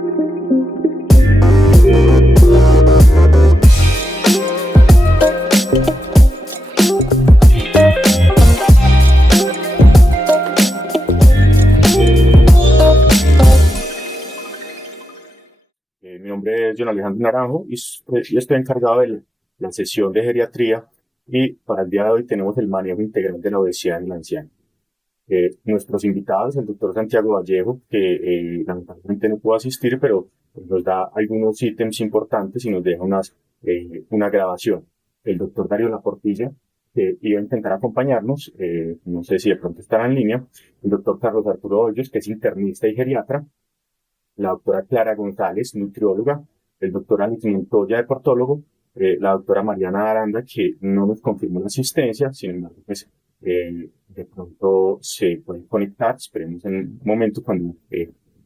Mi nombre es John Alejandro Naranjo y estoy encargado de la sesión de geriatría y para el día de hoy tenemos el manejo integral de la obesidad en el anciano. Nuestros invitados, el doctor Santiago Vallejo, que lamentablemente no pudo asistir, pero pues, nos da algunos ítems importantes y nos deja una grabación. El doctor Darío Laportilla, que iba a intentar acompañarnos, no sé si de pronto estará en línea, el doctor Carlos Arturo Hoyos, que es internista y geriatra, la doctora Clara González, nutrióloga, el doctor Alex Montoya, deportólogo, la doctora Mariana Aranda, que no nos confirmó la asistencia, sin embargo, pues de pronto se puede conectar, esperemos en un momento cuando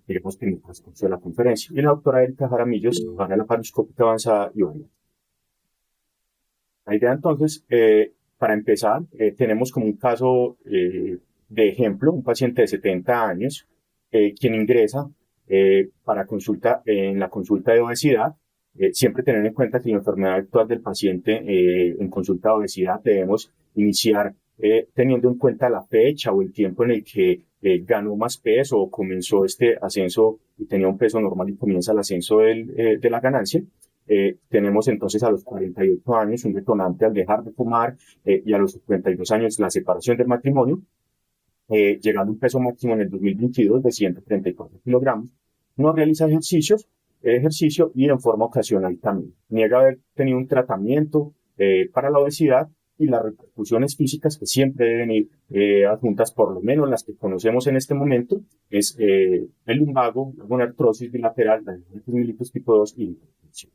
lleguemos en el transcurso de la conferencia, y la doctora Erika Jaramillos, cirujana laparoscópica avanzada y válida. La idea entonces, para empezar, tenemos como un caso de ejemplo, un paciente de 70 años, quien ingresa para consulta en la consulta de obesidad. Siempre tener en cuenta que la enfermedad actual del paciente en consulta de obesidad debemos iniciar teniendo en cuenta la fecha o el tiempo en el que ganó más peso o comenzó este ascenso y tenía un peso normal y comienza el ascenso de la ganancia. Tenemos entonces a los 48 años un detonante al dejar de fumar y a los 52 años la separación del matrimonio, llegando a un peso máximo en el 2022 de 134 kilogramos. No realiza ejercicio y en forma ocasional también. Niega haber tenido un tratamiento para la obesidad y las repercusiones físicas que siempre deben ir adjuntas, por lo menos las que conocemos en este momento, es el lumbago, una artrosis bilateral, la diabetes mellitus tipo 2 y hipertensión.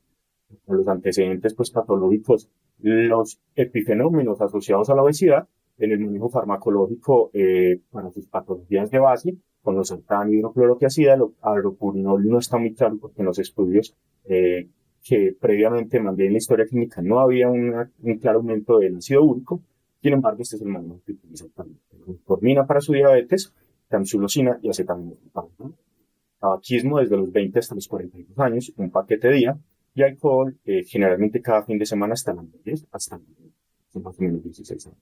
Los antecedentes pues, patológicos, los epifenómenos asociados a la obesidad, en el manejo farmacológico para sus patologías de base, con los sartán, hidroclorotiazida, el hidropurinol no está muy claro porque en los estudios que previamente mandé en la historia clínica no había un claro aumento del ácido úrico. Sin embargo, este es el manejo que utiliza también. Metformina para su diabetes, tamsulosina y acetaminofén. Tabaquismo desde los 20 hasta los 42 años, un paquete día, y alcohol generalmente cada fin de semana hasta la vejez, hasta más o menos 16 años.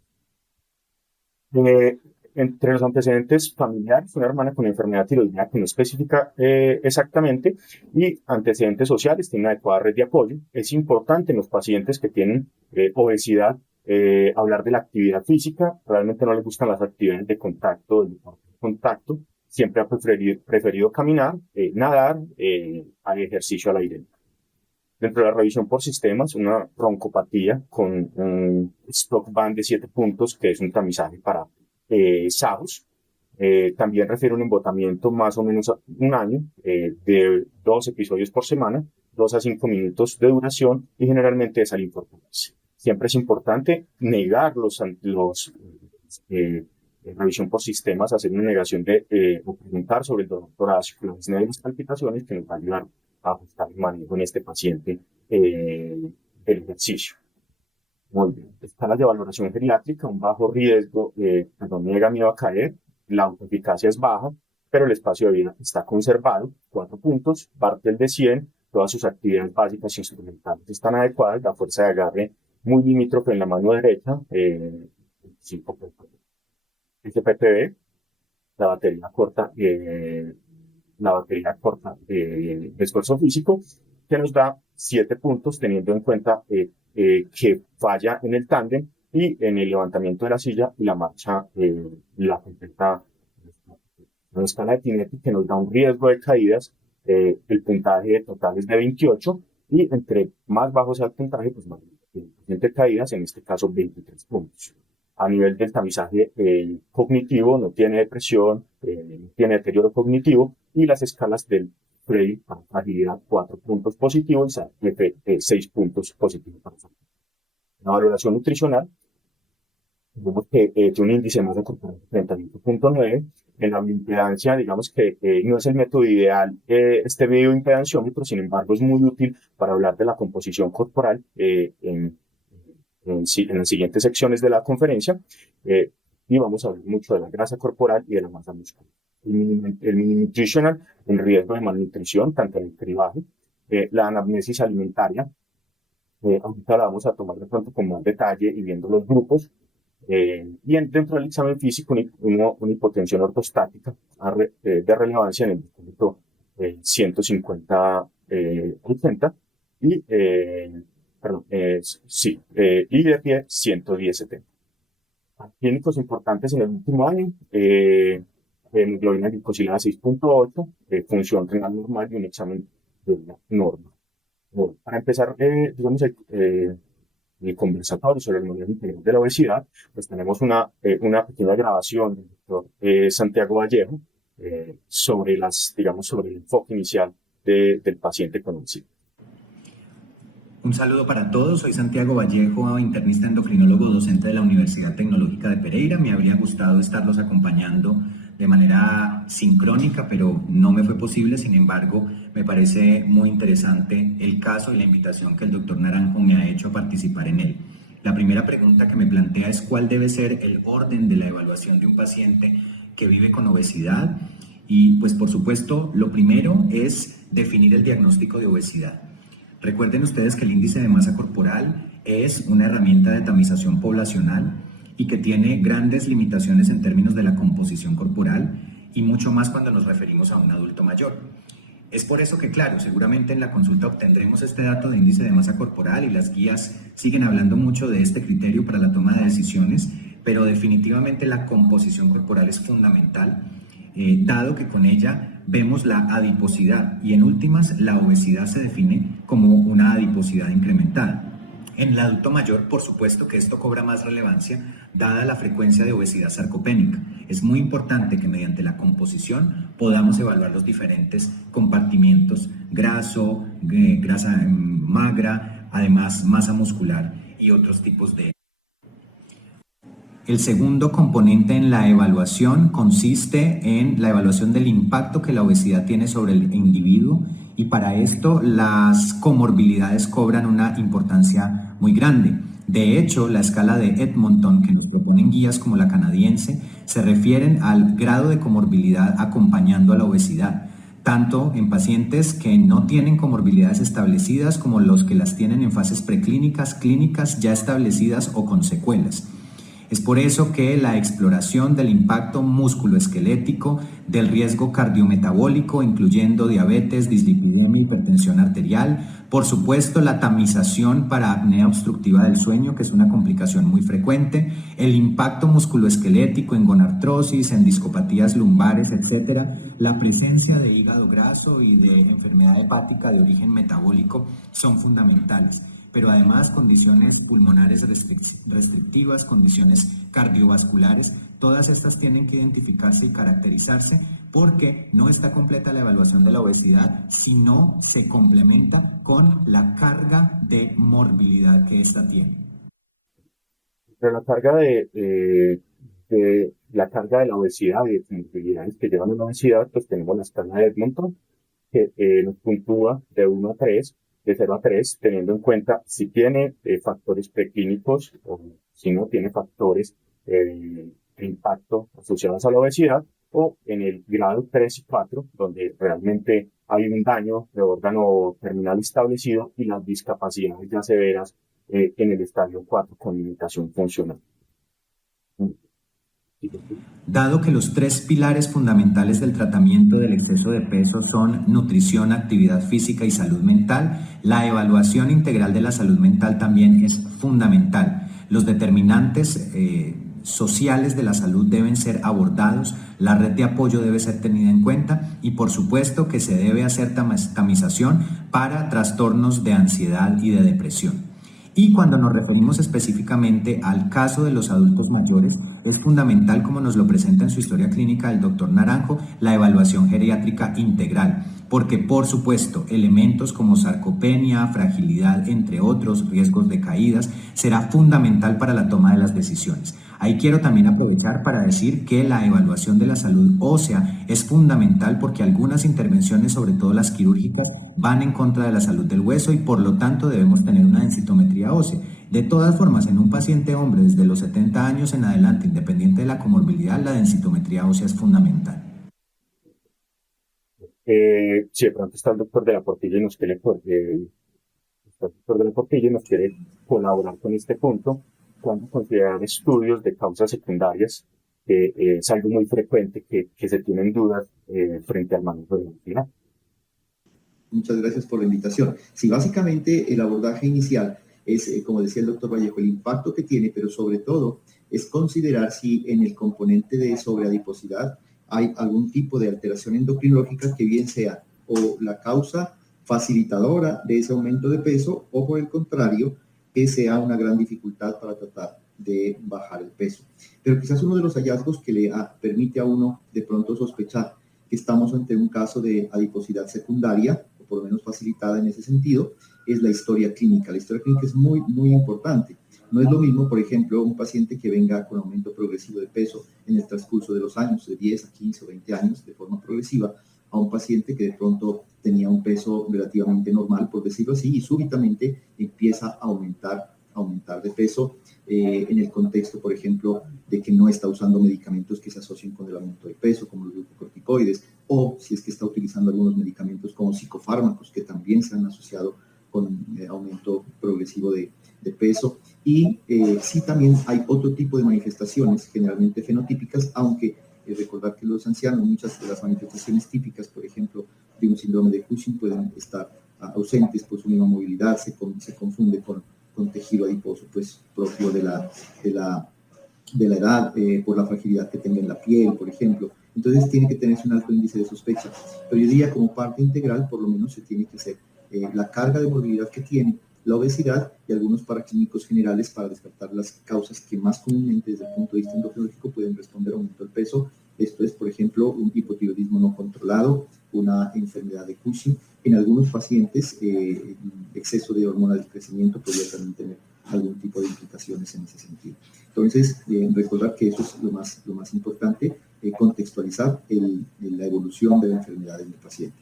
Entre los antecedentes familiares, una hermana con enfermedad tiroidea que no especifica exactamente, y antecedentes sociales, tiene una adecuada red de apoyo. Es importante en los pacientes que tienen obesidad hablar de la actividad física. Realmente no les gustan las actividades de contacto, el deporte de contacto. Siempre ha preferido caminar, nadar, al ejercicio al aire libre. Dentro de la revisión por sistemas, una broncopatía con un Stock Band de 7 puntos, que es un tamizaje para SAOS. También refiere un embotamiento más o menos a un año, de 2 episodios por semana, 2 a 5 minutos de duración y generalmente es al incorporarse. Siempre es importante negar revisión por sistemas, hacer una negación o preguntar sobre el dolor torácico, las negras palpitaciones, que nos va a ayudar a ajustar el manejo en este paciente del ejercicio. Muy bien. Escalas de valoración geriátrica, un bajo riesgo, no niega miedo a caer, la autoeficacia es baja, pero el espacio de vida está conservado, 4 puntos, parte del de 100, todas sus actividades básicas y instrumentales están adecuadas, la fuerza de agarre muy limítrofe en la mano derecha, 5 puntos. SPPB, la batería corta de esfuerzo físico, que nos da 7 puntos, teniendo en cuenta que falla en el tándem y en el levantamiento de la silla y la marcha la completa. Una escala de Tinetti que nos da un riesgo de caídas, el puntaje total es de 28 y entre más bajo sea el puntaje, pues más de caídas, en este caso 23 puntos. A nivel del tamizaje cognitivo, no tiene depresión, no tiene deterioro cognitivo, y las escalas del Frey para fragilidad, 4 puntos positivos y 6 puntos positivos para fragilidad. La valoración nutricional, vemos que tiene un índice de masa corporal de 38.9. En la impedancia, digamos que no es el método ideal este bioimpedanciómetro, sin embargo es muy útil para hablar de la composición corporal en las siguientes secciones de la conferencia, y vamos a hablar mucho de la grasa corporal y de la masa muscular. el mini nutritional en riesgo de malnutrición, tanto en el cribaje, la anamnesis alimentaria, ahorita la vamos a tomar de pronto con más detalle y viendo los grupos, dentro del examen físico, una hipotensión ortostática de relevancia en el decúbito 150-80 y, perdón, sí, y de pie 110-70. Clínicos importantes en el último año, hemoglobina glicosilada 6.8, función renal normal y un examen de una norma. Bueno, para empezar, digamos, el conversatorio sobre el manejo integral de la obesidad, pues tenemos una pequeña grabación del doctor Santiago Vallejo sobre sobre el enfoque inicial del paciente con obesidad. Un saludo para todos, soy Santiago Vallejo, internista endocrinólogo, docente de la Universidad Tecnológica de Pereira. Me habría gustado estarlos acompañando de manera sincrónica, pero no me fue posible. Sin embargo, me parece muy interesante el caso y la invitación que el doctor Naranjo me ha hecho a participar en él. La primera pregunta que me plantea es cuál debe ser el orden de la evaluación de un paciente que vive con obesidad. Y pues por supuesto, lo primero es definir el diagnóstico de obesidad. Recuerden ustedes que el índice de masa corporal es una herramienta de tamización poblacional y que tiene grandes limitaciones en términos de la composición corporal y mucho más cuando nos referimos a un adulto mayor. Es por eso que, claro, seguramente en la consulta obtendremos este dato de índice de masa corporal y las guías siguen hablando mucho de este criterio para la toma de decisiones, pero definitivamente la composición corporal es fundamental, dado que con ella vemos la adiposidad y en últimas la obesidad se define como una adiposidad incrementada. En el adulto mayor, por supuesto que esto cobra más relevancia dada la frecuencia de obesidad sarcopénica. Es muy importante que mediante la composición podamos evaluar los diferentes compartimientos, graso, grasa magra, además masa muscular y otros tipos de... El segundo componente en la evaluación consiste en la evaluación del impacto que la obesidad tiene sobre el individuo y para esto las comorbilidades cobran una importancia muy grande. De hecho, la escala de Edmonton que nos proponen guías como la canadiense se refieren al grado de comorbilidad acompañando a la obesidad, tanto en pacientes que no tienen comorbilidades establecidas como los que las tienen en fases preclínicas, clínicas ya establecidas o con secuelas. Es por eso que la exploración del impacto musculoesquelético, del riesgo cardiometabólico, incluyendo diabetes, dislipidemia, hipertensión arterial, por supuesto la tamización para apnea obstructiva del sueño, que es una complicación muy frecuente, el impacto musculoesquelético en gonartrosis, en discopatías lumbares, etcétera, la presencia de hígado graso y de enfermedad hepática de origen metabólico son fundamentales. Pero además condiciones pulmonares restrictivas, condiciones cardiovasculares, todas estas tienen que identificarse y caracterizarse porque no está completa la evaluación de la obesidad si no se complementa con la carga de morbilidad que ésta tiene. Pero la carga de la obesidad y de comorbilidades que llevan a la obesidad, pues tenemos la escala de Edmonton, que nos puntúa de 1 a 3, de 0 a 3, teniendo en cuenta si tiene factores preclínicos o si no tiene factores de impacto asociados a la obesidad, o en el grado 3 y 4, donde realmente hay un daño de órgano terminal establecido y las discapacidades ya severas en el estadio 4 con limitación funcional. Dado que los tres pilares fundamentales del tratamiento del exceso de peso son nutrición, actividad física y salud mental, la evaluación integral de la salud mental también es fundamental. Los determinantes sociales de la salud deben ser abordados, la red de apoyo debe ser tenida en cuenta y por supuesto que se debe hacer tamización para trastornos de ansiedad y de depresión. Y cuando nos referimos específicamente al caso de los adultos mayores, es fundamental, como nos lo presenta en su historia clínica el doctor Naranjo, la evaluación geriátrica integral, porque por supuesto elementos como sarcopenia, fragilidad, entre otros riesgos de caídas, será fundamental para la toma de las decisiones. Ahí quiero también aprovechar para decir que la evaluación de la salud ósea es fundamental porque algunas intervenciones, sobre todo las quirúrgicas, van en contra de la salud del hueso y por lo tanto debemos tener una densitometría ósea. De todas formas, en un paciente hombre desde los 70 años en adelante, independiente de la comorbilidad, la densitometría ósea es fundamental. Si de pronto está el doctor de la Portilla y nos quiere, está el doctor de la Portilla y nos quiere colaborar con este punto, cuando considerar estudios de causas secundarias, que es algo muy frecuente que se tienen dudas frente al manejo de la obesidad. Muchas gracias por la invitación. Sí, básicamente el abordaje inicial es, como decía el doctor Vallejo, el impacto que tiene, pero sobre todo es considerar si en el componente de sobreadiposidad hay algún tipo de alteración endocrinológica que bien sea o la causa facilitadora de ese aumento de peso o por el contrario, que sea una gran dificultad para tratar de bajar el peso. Pero quizás uno de los hallazgos que le permite a uno de pronto sospechar que estamos ante un caso de adiposidad secundaria, o por lo menos facilitada en ese sentido, es la historia clínica. La historia clínica es muy, muy importante. No es lo mismo, por ejemplo, un paciente que venga con aumento progresivo de peso en el transcurso de los años, de 10 a 15 o 20 años, de forma progresiva, a un paciente que de pronto tenía un peso relativamente normal, por decirlo así, y súbitamente empieza a aumentar de peso en el contexto, por ejemplo, de que no está usando medicamentos que se asocien con el aumento de peso, como los glucocorticoides, o si es que está utilizando algunos medicamentos como psicofármacos, que también se han asociado con aumento progresivo de peso. Y sí también hay otro tipo de manifestaciones, generalmente fenotípicas, aunque recordar que los ancianos, muchas de las manifestaciones típicas, por ejemplo, de un síndrome de Cushing pueden estar ausentes por su misma movilidad, se confunde con tejido adiposo pues, propio de la edad, por la fragilidad que tenga en la piel, por ejemplo. Entonces tiene que tenerse un alto índice de sospecha. Pero yo diría como parte integral, por lo menos se tiene que hacer la carga de movilidad que tiene, la obesidad y algunos paraquímicos generales para descartar las causas que más comúnmente desde el punto de vista endocrinológico pueden responder a aumento del peso. Esto es, por ejemplo, un hipotiroidismo no controlado, una enfermedad de Cushing. En algunos pacientes, exceso de hormonas de crecimiento podría también tener algún tipo de implicaciones en ese sentido. Entonces, recordar que eso es lo más importante, contextualizar la evolución de la enfermedad en el paciente.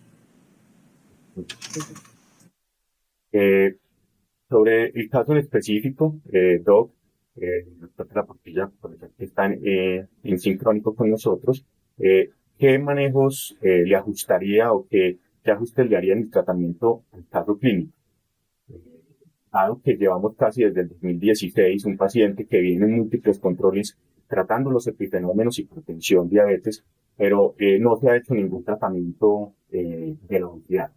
Sobre el caso en específico, Doc, el doctor de la Portilla, por ejemplo, que está en sincrónico con nosotros, ¿qué manejos le ajustaría o qué ajustes le haría en el tratamiento al caso clínico? Dado que llevamos casi desde el 2016 un paciente que viene en múltiples controles tratando los epifenómenos, hipertensión, diabetes, pero no se ha hecho ningún tratamiento de la obesidad.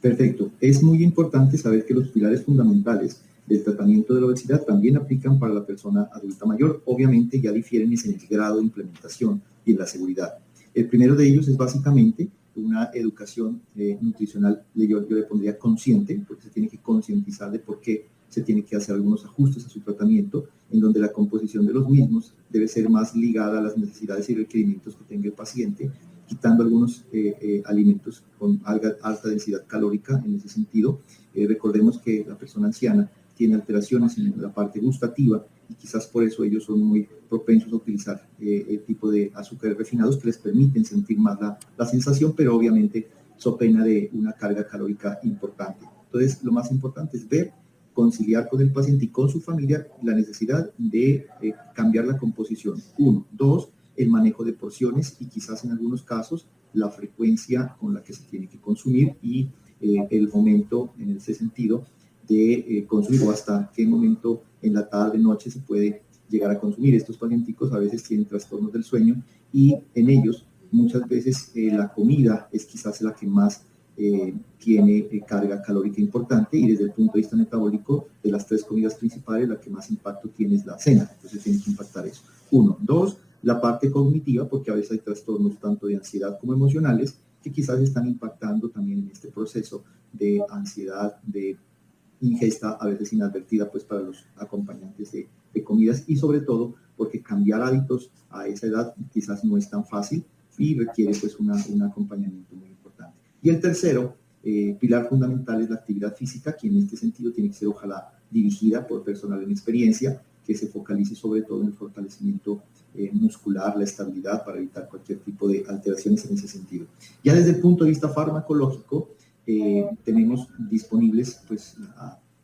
Perfecto. Es muy importante saber que los pilares fundamentales del tratamiento de la obesidad también aplican para la persona adulta mayor. Obviamente ya difieren en el grado de implementación y en la seguridad. El primero de ellos es básicamente una educación nutricional, yo le pondría consciente, porque se tiene que concientizar de por qué se tiene que hacer algunos ajustes a su tratamiento, en donde la composición de los mismos debe ser más ligada a las necesidades y requerimientos que tenga el paciente, quitando algunos alimentos con alta densidad calórica en ese sentido. Recordemos que la persona anciana tiene alteraciones en la parte gustativa y quizás por eso ellos son muy propensos a utilizar el tipo de azúcares refinados que les permiten sentir más la sensación, pero obviamente so pena de una carga calórica importante. Entonces, lo más importante es ver, conciliar con el paciente y con su familia la necesidad de cambiar la composición. Uno. Dos, el manejo de porciones y quizás en algunos casos la frecuencia con la que se tiene que consumir y el momento en ese sentido de consumir o hasta qué momento en la tarde, noche se puede llegar a consumir. Estos pacienticos a veces tienen trastornos del sueño y en ellos muchas veces la comida es quizás la que más tiene carga calórica importante y desde el punto de vista metabólico de las tres comidas principales la que más impacto tiene es la cena, entonces tiene que impactar eso. Uno. Dos, la parte cognitiva, porque a veces hay trastornos tanto de ansiedad como emocionales que quizás están impactando también en este proceso de ansiedad, de ingesta a veces inadvertida pues para los acompañantes de comidas y sobre todo porque cambiar hábitos a esa edad quizás no es tan fácil y requiere pues un acompañamiento muy importante. Y el tercero, pilar fundamental es la actividad física, que en este sentido tiene que ser ojalá dirigida por personal en experiencia, que se focalice sobre todo en el fortalecimiento muscular, la estabilidad para evitar cualquier tipo de alteraciones en ese sentido. Ya desde el punto de vista farmacológico, tenemos disponibles pues,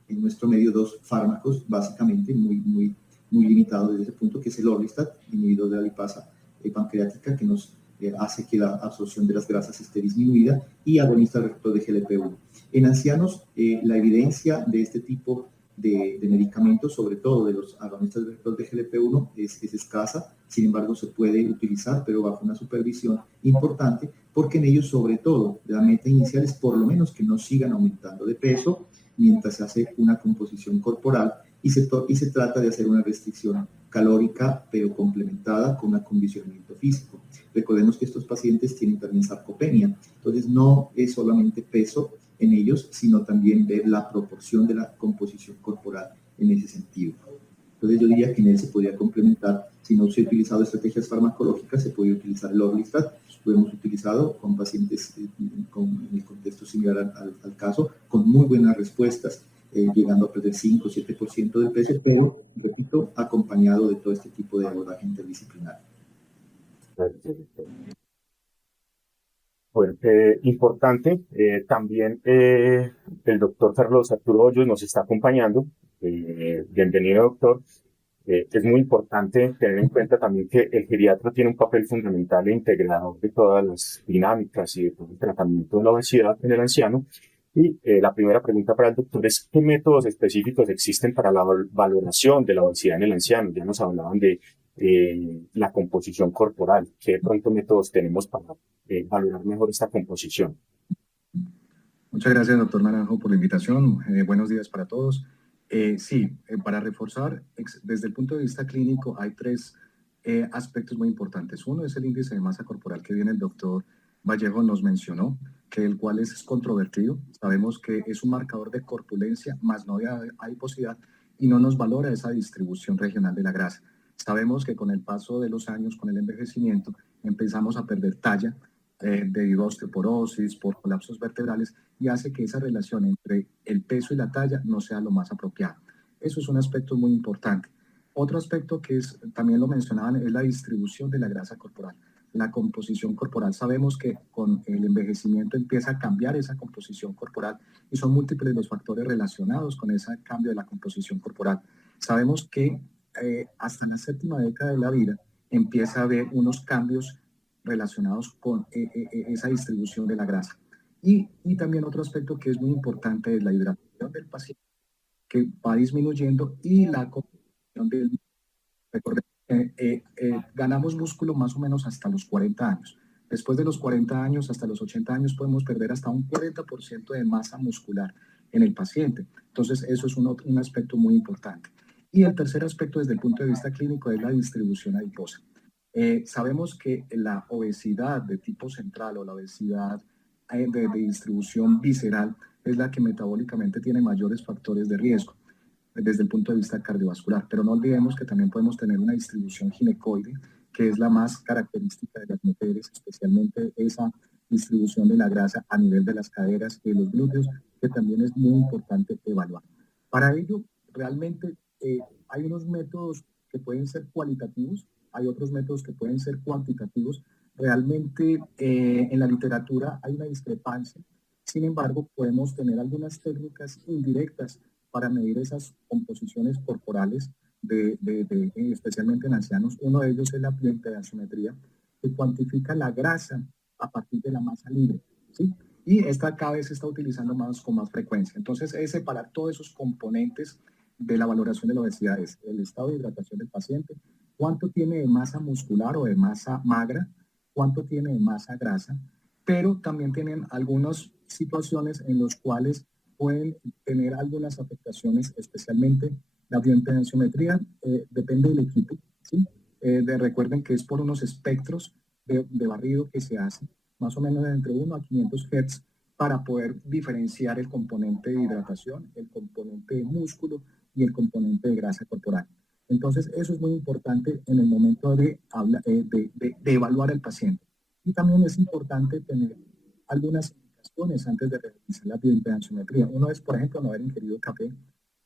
en nuestro medio dos fármacos básicamente muy limitados desde ese punto, que es el Orlistat, inhibidor de la lipasa pancreática, que nos hace que la absorción de las grasas esté disminuida, y agonista del receptor de GLP-1. En ancianos, la evidencia de este tipo de medicamentos, sobre todo de los agonistas del receptor de GLP-1, es escasa. Sin embargo, se puede utilizar, pero bajo una supervisión importante, porque en ellos, sobre todo, la meta inicial es por lo menos que no sigan aumentando de peso mientras se hace una composición corporal, y se trata de hacer una restricción calórica, pero complementada con un acondicionamiento físico. Recordemos que estos pacientes tienen también sarcopenia, entonces no es solamente peso en ellos, sino también ver la proporción de la composición corporal en ese sentido. Entonces yo diría que en él se podría complementar, si no se ha utilizado estrategias farmacológicas, se puede utilizar el Orlistat. Lo hemos utilizado con pacientes en el contexto similar al caso, con muy buenas respuestas, llegando a perder 5 o 7% del peso, pero un poquito acompañado de todo este tipo de abordaje interdisciplinario. Bueno, importante, también el doctor Carlos Arturo Hoyos nos está acompañando. Bienvenido, doctor. Es muy importante tener en cuenta también que el geriatra tiene un papel fundamental e integrador de todas las dinámicas y de todo el tratamiento de la obesidad en el anciano. Y la primera pregunta para el doctor es: ¿qué métodos específicos existen para la valoración de la obesidad en el anciano? Ya nos hablaban de la composición corporal. ¿Qué de pronto métodos tenemos para valorar mejor esta composición? Muchas gracias, doctor Naranjo, por la invitación. Buenos días para todos. Para reforzar, desde el punto de vista clínico, hay tres aspectos muy importantes. Uno es el índice de masa corporal, que bien el doctor Vallejo nos mencionó, que el cual es controvertido. Sabemos que es un marcador de corpulencia, más no de adiposidad, y no nos valora esa distribución regional de la grasa. Sabemos que con el paso de los años, con el envejecimiento, empezamos a perder talla debido a osteoporosis, por colapsos vertebrales, y hace que esa relación entre el peso y la talla no sea lo más apropiado. Eso es un aspecto muy importante. Otro aspecto que también lo mencionaban, es la distribución de la grasa corporal, la composición corporal. Sabemos que con el envejecimiento empieza a cambiar esa composición corporal, y son múltiples los factores relacionados con ese cambio de la composición corporal. Sabemos que hasta la séptima década de la vida empieza a haber unos cambios relacionados con esa distribución de la grasa. Y también otro aspecto que es muy importante es la hidratación del paciente, que va disminuyendo, y la composición del... Recordemos que ganamos músculo más o menos hasta los 40 años. Después de los 40 años hasta los 80 años podemos perder hasta un 40% de masa muscular en el paciente. Entonces eso es un aspecto muy importante. Y el tercer aspecto desde el punto de vista clínico es la distribución adiposa. Sabemos que la obesidad de tipo central o la obesidad de distribución visceral es la que metabólicamente tiene mayores factores de riesgo desde el punto de vista cardiovascular, pero no olvidemos que también podemos tener una distribución ginecoide, que es la más característica de las mujeres, especialmente esa distribución de la grasa a nivel de las caderas y de los glúteos, que también es muy importante evaluar. Para ello, realmente hay unos métodos que pueden ser cualitativos, hay otros métodos que pueden ser cuantitativos. Realmente en la literatura hay una discrepancia. Sin embargo, podemos tener algunas técnicas indirectas para medir esas composiciones corporales, especialmente en ancianos. Uno de ellos es la bioimpedanciometría, que cuantifica la grasa a partir de la masa libre, ¿sí? Y esta cada vez se está utilizando con más frecuencia. Entonces, es separar todos esos componentes de la valoración de la obesidad: es el estado de hidratación del paciente, cuánto tiene de masa muscular o de masa magra, cuánto tiene de masa grasa, pero también tienen algunas situaciones en las cuales pueden tener algunas afectaciones, especialmente la bioimpedanciometría, depende del equipo, ¿sí? Recuerden que es por unos espectros de barrido que se hace, más o menos entre 1 a 500 Hz, para poder diferenciar el componente de hidratación, el componente de músculo y el componente de grasa corporal. Entonces, eso es muy importante en el momento de evaluar al paciente. Y también es importante tener algunas indicaciones antes de realizar la bioimpedanciometría. Uno es, por ejemplo, no haber ingerido café,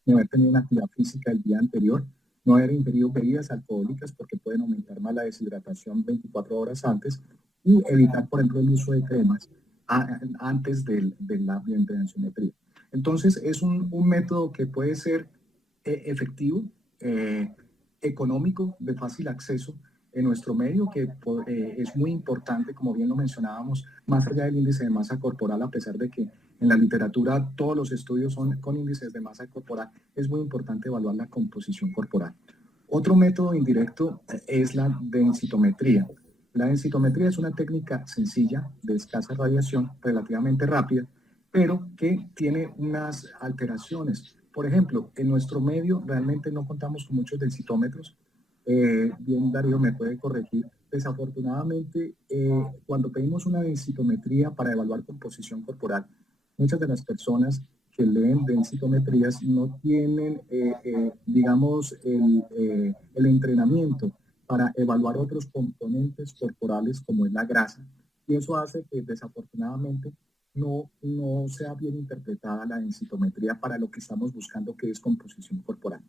no haber tenido una actividad física el día anterior, no haber ingerido bebidas alcohólicas, porque pueden aumentar más la deshidratación 24 horas antes, y evitar, por ejemplo, el uso de cremas antes de la bioimpedanciometría. Entonces, es un método que puede ser efectivo, económico, de fácil acceso, en nuestro medio, que es muy importante, como bien lo mencionábamos, más allá del índice de masa corporal, a pesar de que en la literatura todos los estudios son con índices de masa corporal, es muy importante evaluar la composición corporal. Otro método indirecto es la densitometría. La densitometría es una técnica sencilla, de escasa radiación, relativamente rápida, pero que tiene unas alteraciones. Por ejemplo, en nuestro medio realmente no contamos con muchos densitómetros. Bien, Darío me puede corregir. Desafortunadamente, cuando pedimos una densitometría para evaluar composición corporal, muchas de las personas que leen densitometrías no tienen, digamos, el entrenamiento para evaluar otros componentes corporales como es la grasa. Y eso hace que desafortunadamente no sea bien interpretada la densitometría para lo que estamos buscando, que es composición corporal.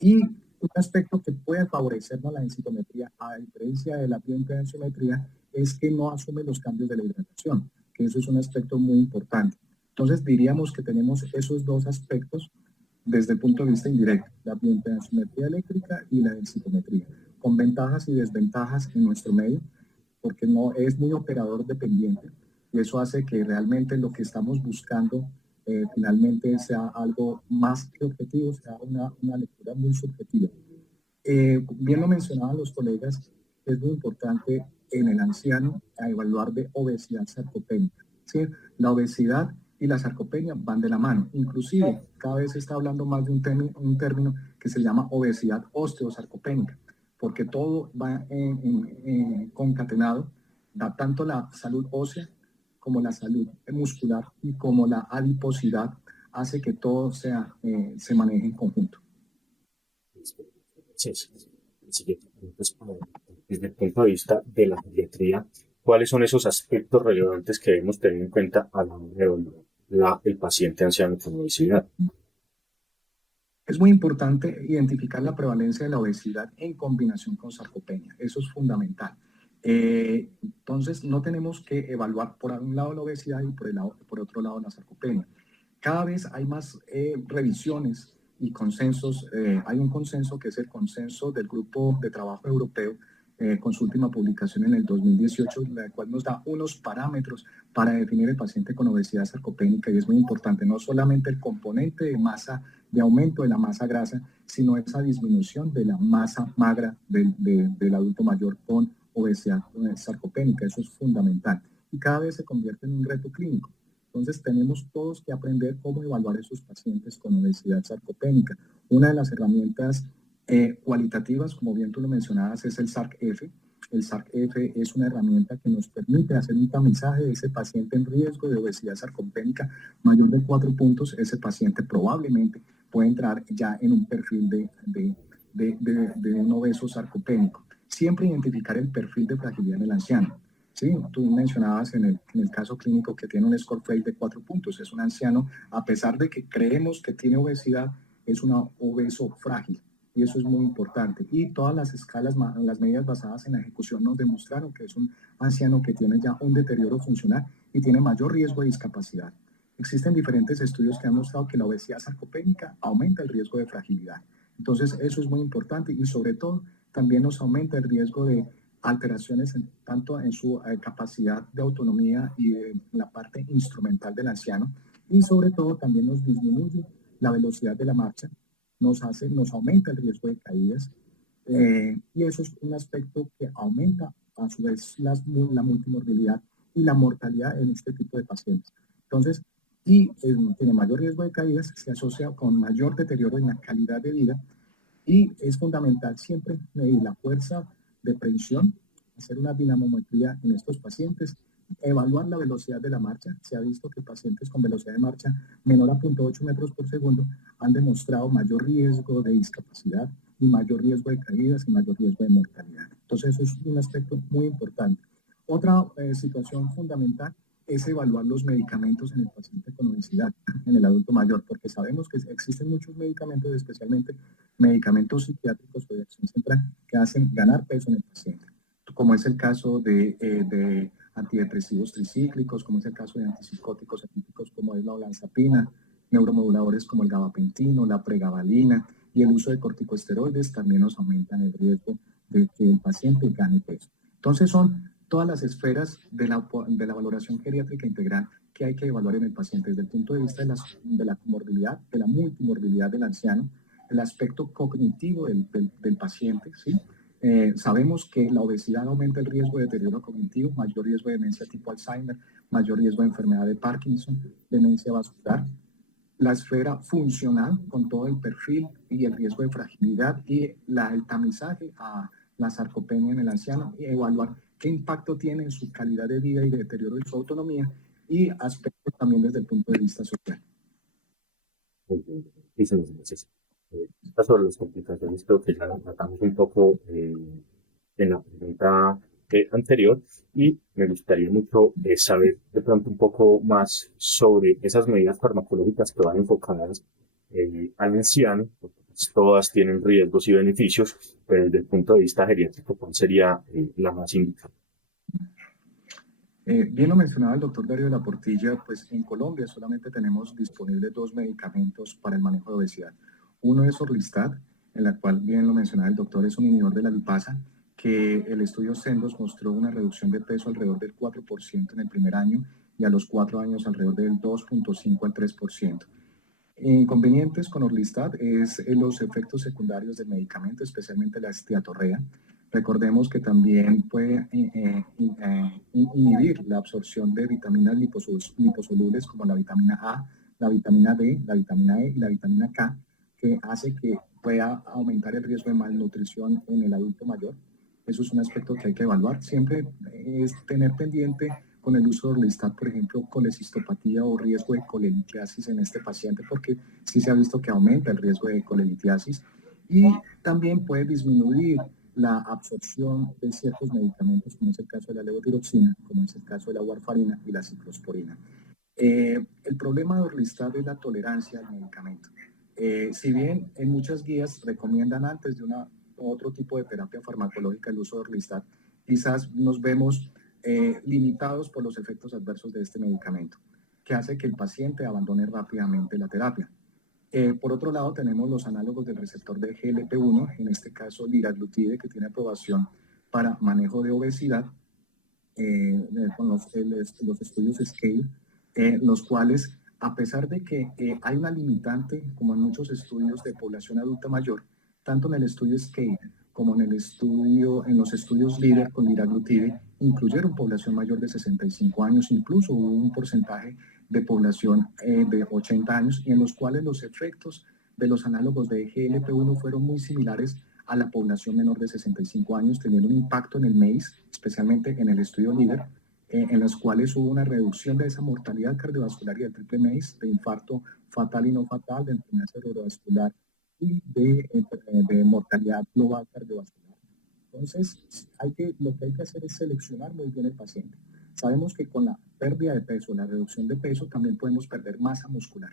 Y un aspecto que puede favorecernos la densitometría, a diferencia de la bioimpedanciometría, es que no asume los cambios de la hidratación, que eso es un aspecto muy importante. Entonces diríamos que tenemos esos dos aspectos desde el punto de vista indirecto, la bioimpedanciometría eléctrica y la densitometría, con ventajas y desventajas en nuestro medio, porque no es muy operador dependiente, y eso hace que realmente lo que estamos buscando finalmente sea algo más que objetivo, sea una lectura muy subjetiva. Bien lo mencionaban los colegas, es muy importante en el anciano a evaluar de obesidad sarcopénica. ¿Sí? La obesidad y la sarcopenia van de la mano. Inclusive, cada vez se está hablando más de un término que se llama obesidad osteosarcopénica, porque todo va concatenado, da tanto la salud ósea como la salud muscular y como la adiposidad, hace que todo se maneje en conjunto. Sí, sí. Siguiente punto es desde el punto de vista de la geriatría, ¿cuáles son esos aspectos relevantes que debemos tener en cuenta a la hora de evaluar el paciente anciano con obesidad? Es muy importante identificar la prevalencia de la obesidad en combinación con sarcopenia. Eso es fundamental. Entonces, no tenemos que evaluar por un lado la obesidad y por otro lado la sarcopenia. Cada vez hay más revisiones y consensos. Hay un consenso que es el consenso del Grupo de Trabajo Europeo, con su última publicación en el 2018, la cual nos da unos parámetros para definir el paciente con obesidad sarcopénica, y es muy importante, no solamente el componente de masa, de aumento de la masa grasa, sino esa disminución de la masa magra del adulto mayor con obesidad sarcopénica. Eso es fundamental y cada vez se convierte en un reto clínico. Entonces tenemos todos que aprender cómo evaluar a esos pacientes con obesidad sarcopénica. Una de las herramientas cualitativas, como bien tú lo mencionabas, es el SARC-F. El SARC-F es una herramienta que nos permite hacer un tamizaje de ese paciente en riesgo de obesidad sarcopénica mayor de 4 puntos. Ese paciente probablemente puede entrar ya en un perfil de un obeso sarcopénico. Siempre identificar el perfil de fragilidad del anciano. Sí, tú mencionabas en el caso clínico que tiene un score fail de 4 puntos. Es un anciano, a pesar de que creemos que tiene obesidad, es un obeso frágil. Y eso es muy importante. Y todas las escalas, las medidas basadas en la ejecución nos demostraron que es un anciano que tiene ya un deterioro funcional y tiene mayor riesgo de discapacidad. Existen diferentes estudios que han mostrado que la obesidad sarcopénica aumenta el riesgo de fragilidad. Entonces, eso es muy importante y sobre todo también nos aumenta el riesgo de alteraciones tanto en su capacidad de autonomía y en la parte instrumental del anciano, y sobre todo también nos disminuye la velocidad de la marcha, nos aumenta el riesgo de caídas, y eso es un aspecto que aumenta a su vez la multimorbilidad y la mortalidad en este tipo de pacientes. Entonces, tiene mayor riesgo de caídas, se asocia con mayor deterioro en la calidad de vida, y es fundamental siempre medir la fuerza de presión, hacer una dinamometría en estos pacientes, evaluar la velocidad de la marcha. Se ha visto que pacientes con velocidad de marcha menor a 0.8 metros por segundo han demostrado mayor riesgo de discapacidad y mayor riesgo de caídas y mayor riesgo de mortalidad. Entonces, eso es un aspecto muy importante. Otra situación fundamental es evaluar los medicamentos en el paciente con obesidad, en el adulto mayor, porque sabemos que existen muchos medicamentos, especialmente medicamentos psiquiátricos o de acción central, que hacen ganar peso en el paciente, como es el caso de antidepresivos tricíclicos, como es el caso de antipsicóticos atípicos como es la olanzapina, neuromoduladores como el gabapentino, la pregabalina, y el uso de corticosteroides también nos aumentan el riesgo de que el paciente gane peso. Entonces son todas las esferas de la valoración geriátrica integral que hay que evaluar en el paciente desde el punto de vista de la comorbilidad, de la multimorbilidad del anciano, el aspecto cognitivo del paciente, ¿sí? Sabemos que la obesidad aumenta el riesgo de deterioro cognitivo, mayor riesgo de demencia tipo Alzheimer, mayor riesgo de enfermedad de Parkinson, demencia vascular. La esfera funcional con todo el perfil y el riesgo de fragilidad y el tamizaje a la sarcopenia en el anciano y evaluar qué impacto tiene en su calidad de vida y de deterioro de su autonomía y aspectos también desde el punto de vista social. Muchísimas gracias. Sobre las complicaciones creo que ya lo tratamos un poco en la pregunta anterior y me gustaría mucho saber de pronto un poco más sobre esas medidas farmacológicas que van enfocadas al anciano, porque pues, todas tienen riesgos y beneficios, pero desde el punto de vista geriátrico, ¿cuál sería la más indicada? Bien lo mencionaba el doctor Darío de la Portilla, pues en Colombia solamente tenemos disponibles 2 medicamentos para el manejo de obesidad. Uno es Orlistat, en la cual bien lo mencionaba el doctor, es un inhibidor de la lipasa, que el estudio Sendos mostró una reducción de peso alrededor del 4% en el primer año y a los 4 años alrededor del 2.5 al 3%. Inconvenientes con Orlistat es los efectos secundarios del medicamento, especialmente la esteatorrea. Recordemos que también puede inhibir la absorción de vitaminas liposolubles como la vitamina A, la vitamina D, la vitamina E y la vitamina K, que hace que pueda aumentar el riesgo de malnutrición en el adulto mayor. Eso es un aspecto que hay que evaluar. Siempre es tener pendiente con el uso de Orlistat, por ejemplo, colecistopatía o riesgo de colelitiasis en este paciente, porque sí se ha visto que aumenta el riesgo de colelitiasis y también puede disminuir la absorción de ciertos medicamentos, como es el caso de la levotiroxina, como es el caso de la warfarina y la ciclosporina. El problema de Orlistat es la tolerancia al medicamento. Si bien en muchas guías recomiendan antes de otro tipo de terapia farmacológica el uso de Orlistat, quizás nos vemos limitados por los efectos adversos de este medicamento, que hace que el paciente abandone rápidamente la terapia. Por otro lado, tenemos los análogos del receptor de GLP-1, en este caso liraglutide, que tiene aprobación para manejo de obesidad, con los estudios SCALE, los cuales, a pesar de que hay una limitante, como en muchos estudios de población adulta mayor, tanto en el estudio SCALE como en los estudios LEADER con liraglutide, incluyeron población mayor de 65 años, incluso hubo un porcentaje de población de 80 años, y en los cuales los efectos de los análogos de GLP-1 fueron muy similares a la población menor de 65 años, teniendo un impacto en el MACE, especialmente en el estudio LEADER, en los cuales hubo una reducción de esa mortalidad cardiovascular y del triple MACE, de infarto fatal y no fatal, de enfermedad cerebrovascular y de mortalidad global cardiovascular. Entonces, lo que hay que hacer es seleccionar muy bien el paciente. Sabemos que con la pérdida de peso, la reducción de peso, también podemos perder masa muscular.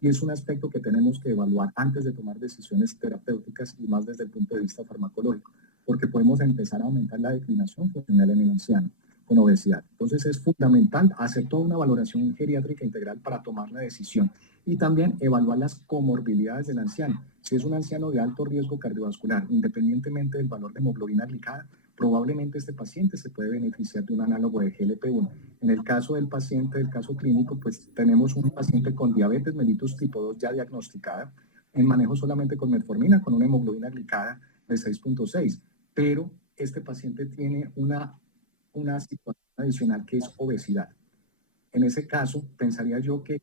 Y es un aspecto que tenemos que evaluar antes de tomar decisiones terapéuticas y más desde el punto de vista farmacológico, porque podemos empezar a aumentar la declinación funcional en el anciano con obesidad. Entonces es fundamental hacer toda una valoración geriátrica integral para tomar la decisión y también evaluar las comorbilidades del anciano. Si es un anciano de alto riesgo cardiovascular, independientemente del valor de hemoglobina glicada, probablemente este paciente se puede beneficiar de un análogo de GLP-1. En el caso del paciente, del caso clínico, pues tenemos un paciente con diabetes mellitus tipo 2 ya diagnosticada, en manejo solamente con metformina, con una hemoglobina glicada de 6.6, pero este paciente tiene una situación adicional que es obesidad. En ese caso, pensaría yo que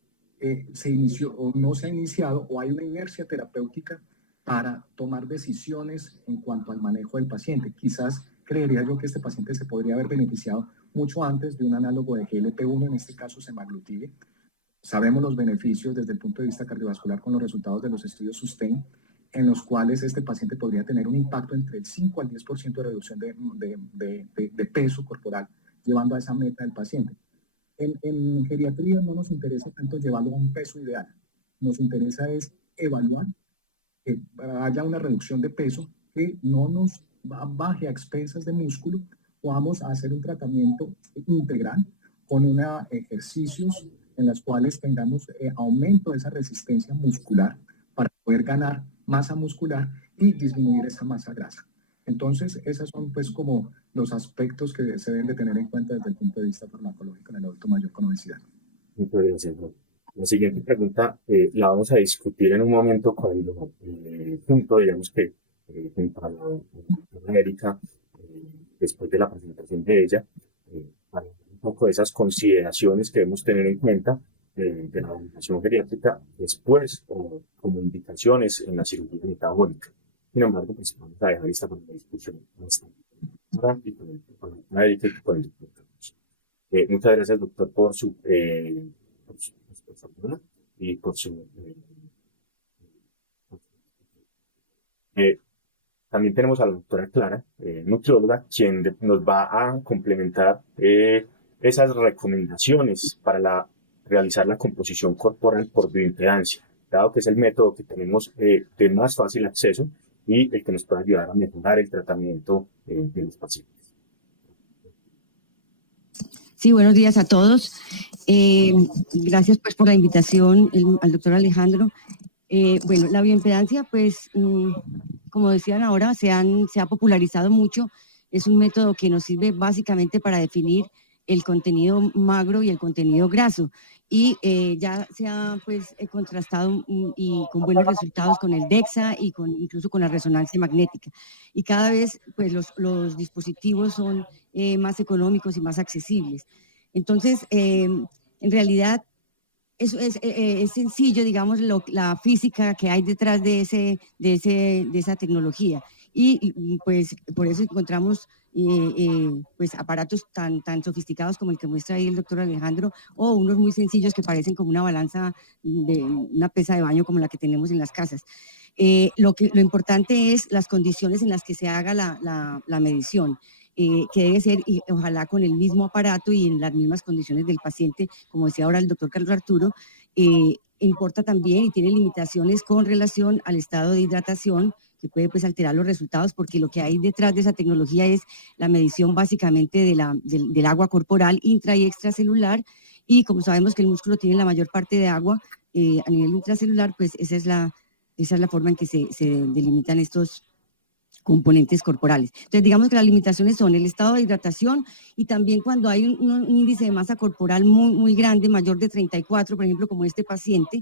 se inició o no se ha iniciado o hay una inercia terapéutica para tomar decisiones en cuanto al manejo del paciente. Quizás creería yo que este paciente se podría haber beneficiado mucho antes de un análogo de GLP-1, en este caso semaglutide. Sabemos los beneficios desde el punto de vista cardiovascular con los resultados de los estudios SUSTAIN, en los cuales este paciente podría tener un impacto entre el 5 al 10% de reducción de peso corporal, llevando a esa meta del paciente. En geriatría no nos interesa tanto llevarlo a un peso ideal, nos interesa es evaluar que haya una reducción de peso que no nos baje a expensas de músculo, podamos hacer un tratamiento integral con ejercicios en los cuales tengamos aumento de esa resistencia muscular para poder ganar masa muscular y disminuir esa masa grasa. Entonces, esos son pues como los aspectos que se deben de tener en cuenta desde el punto de vista farmacológico en el adulto mayor con obesidad. Muchas gracias, doctor. La siguiente pregunta la vamos a discutir en un momento cuando junto, digamos que junto a la doctora Erika, después de la presentación de ella, para un poco de esas consideraciones que debemos tener en cuenta de la orientación geriátrica después o como indicaciones en la cirugía metabólica. Sin embargo, pues vamos a dejar esta para la discusión bastante y con la doctora Erika y con el doctor Carlos. Muchas gracias, doctor, por su ayuda y por su... también tenemos a la doctora Clara, nutrióloga, quien nos va a complementar esas recomendaciones para realizar la composición corporal por bioimpedancia, dado que es el método que tenemos de más fácil acceso y el que nos puede ayudar a mejorar el tratamiento de los pacientes. Sí, buenos días a todos. Gracias pues por la invitación al doctor Alejandro. Bueno, la bioimpedancia, pues, como decían ahora, se ha popularizado mucho. Es un método que nos sirve básicamente para definir el contenido magro y el contenido graso. Y ya se ha pues contrastado y con buenos resultados con el DEXA y incluso con la resonancia magnética. Y cada vez pues los dispositivos son más económicos y más accesibles. Entonces, en realidad, es sencillo, digamos, la física que hay detrás de esa tecnología. Y pues por eso encontramos pues aparatos tan sofisticados como el que muestra ahí el doctor Alejandro, o unos muy sencillos que parecen como una balanza de una pesa de baño como la que tenemos en las casas. Lo importante es las condiciones en las que se haga la medición. Que debe ser, y ojalá con el mismo aparato y en las mismas condiciones del paciente, como decía ahora el doctor Carlos Arturo. Importa también y tiene limitaciones con relación al estado de hidratación, que puede pues alterar los resultados, porque lo que hay detrás de esa tecnología es la medición básicamente del agua corporal intra y extracelular, y como sabemos que el músculo tiene la mayor parte de agua a nivel intracelular, pues esa es la forma en que se delimitan estos componentes corporales. Entonces, digamos que las limitaciones son el estado de hidratación y también cuando hay un índice de masa corporal muy grande, mayor de 34, por ejemplo, como este paciente,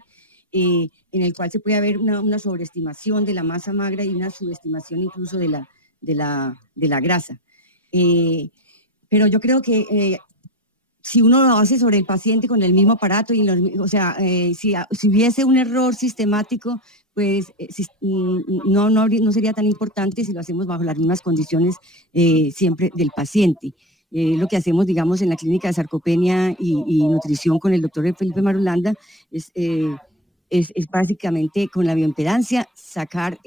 en el cual se puede haber una sobreestimación de la masa magra y una subestimación incluso de la grasa. Pero yo creo que si uno lo hace sobre el paciente con el mismo aparato, o sea, si hubiese un error sistemático, pues no sería tan importante si lo hacemos bajo las mismas condiciones siempre del paciente. Lo que hacemos, digamos, en la clínica de sarcopenia y nutrición con el doctor Felipe Marulanda es básicamente con la bioimpedancia sacar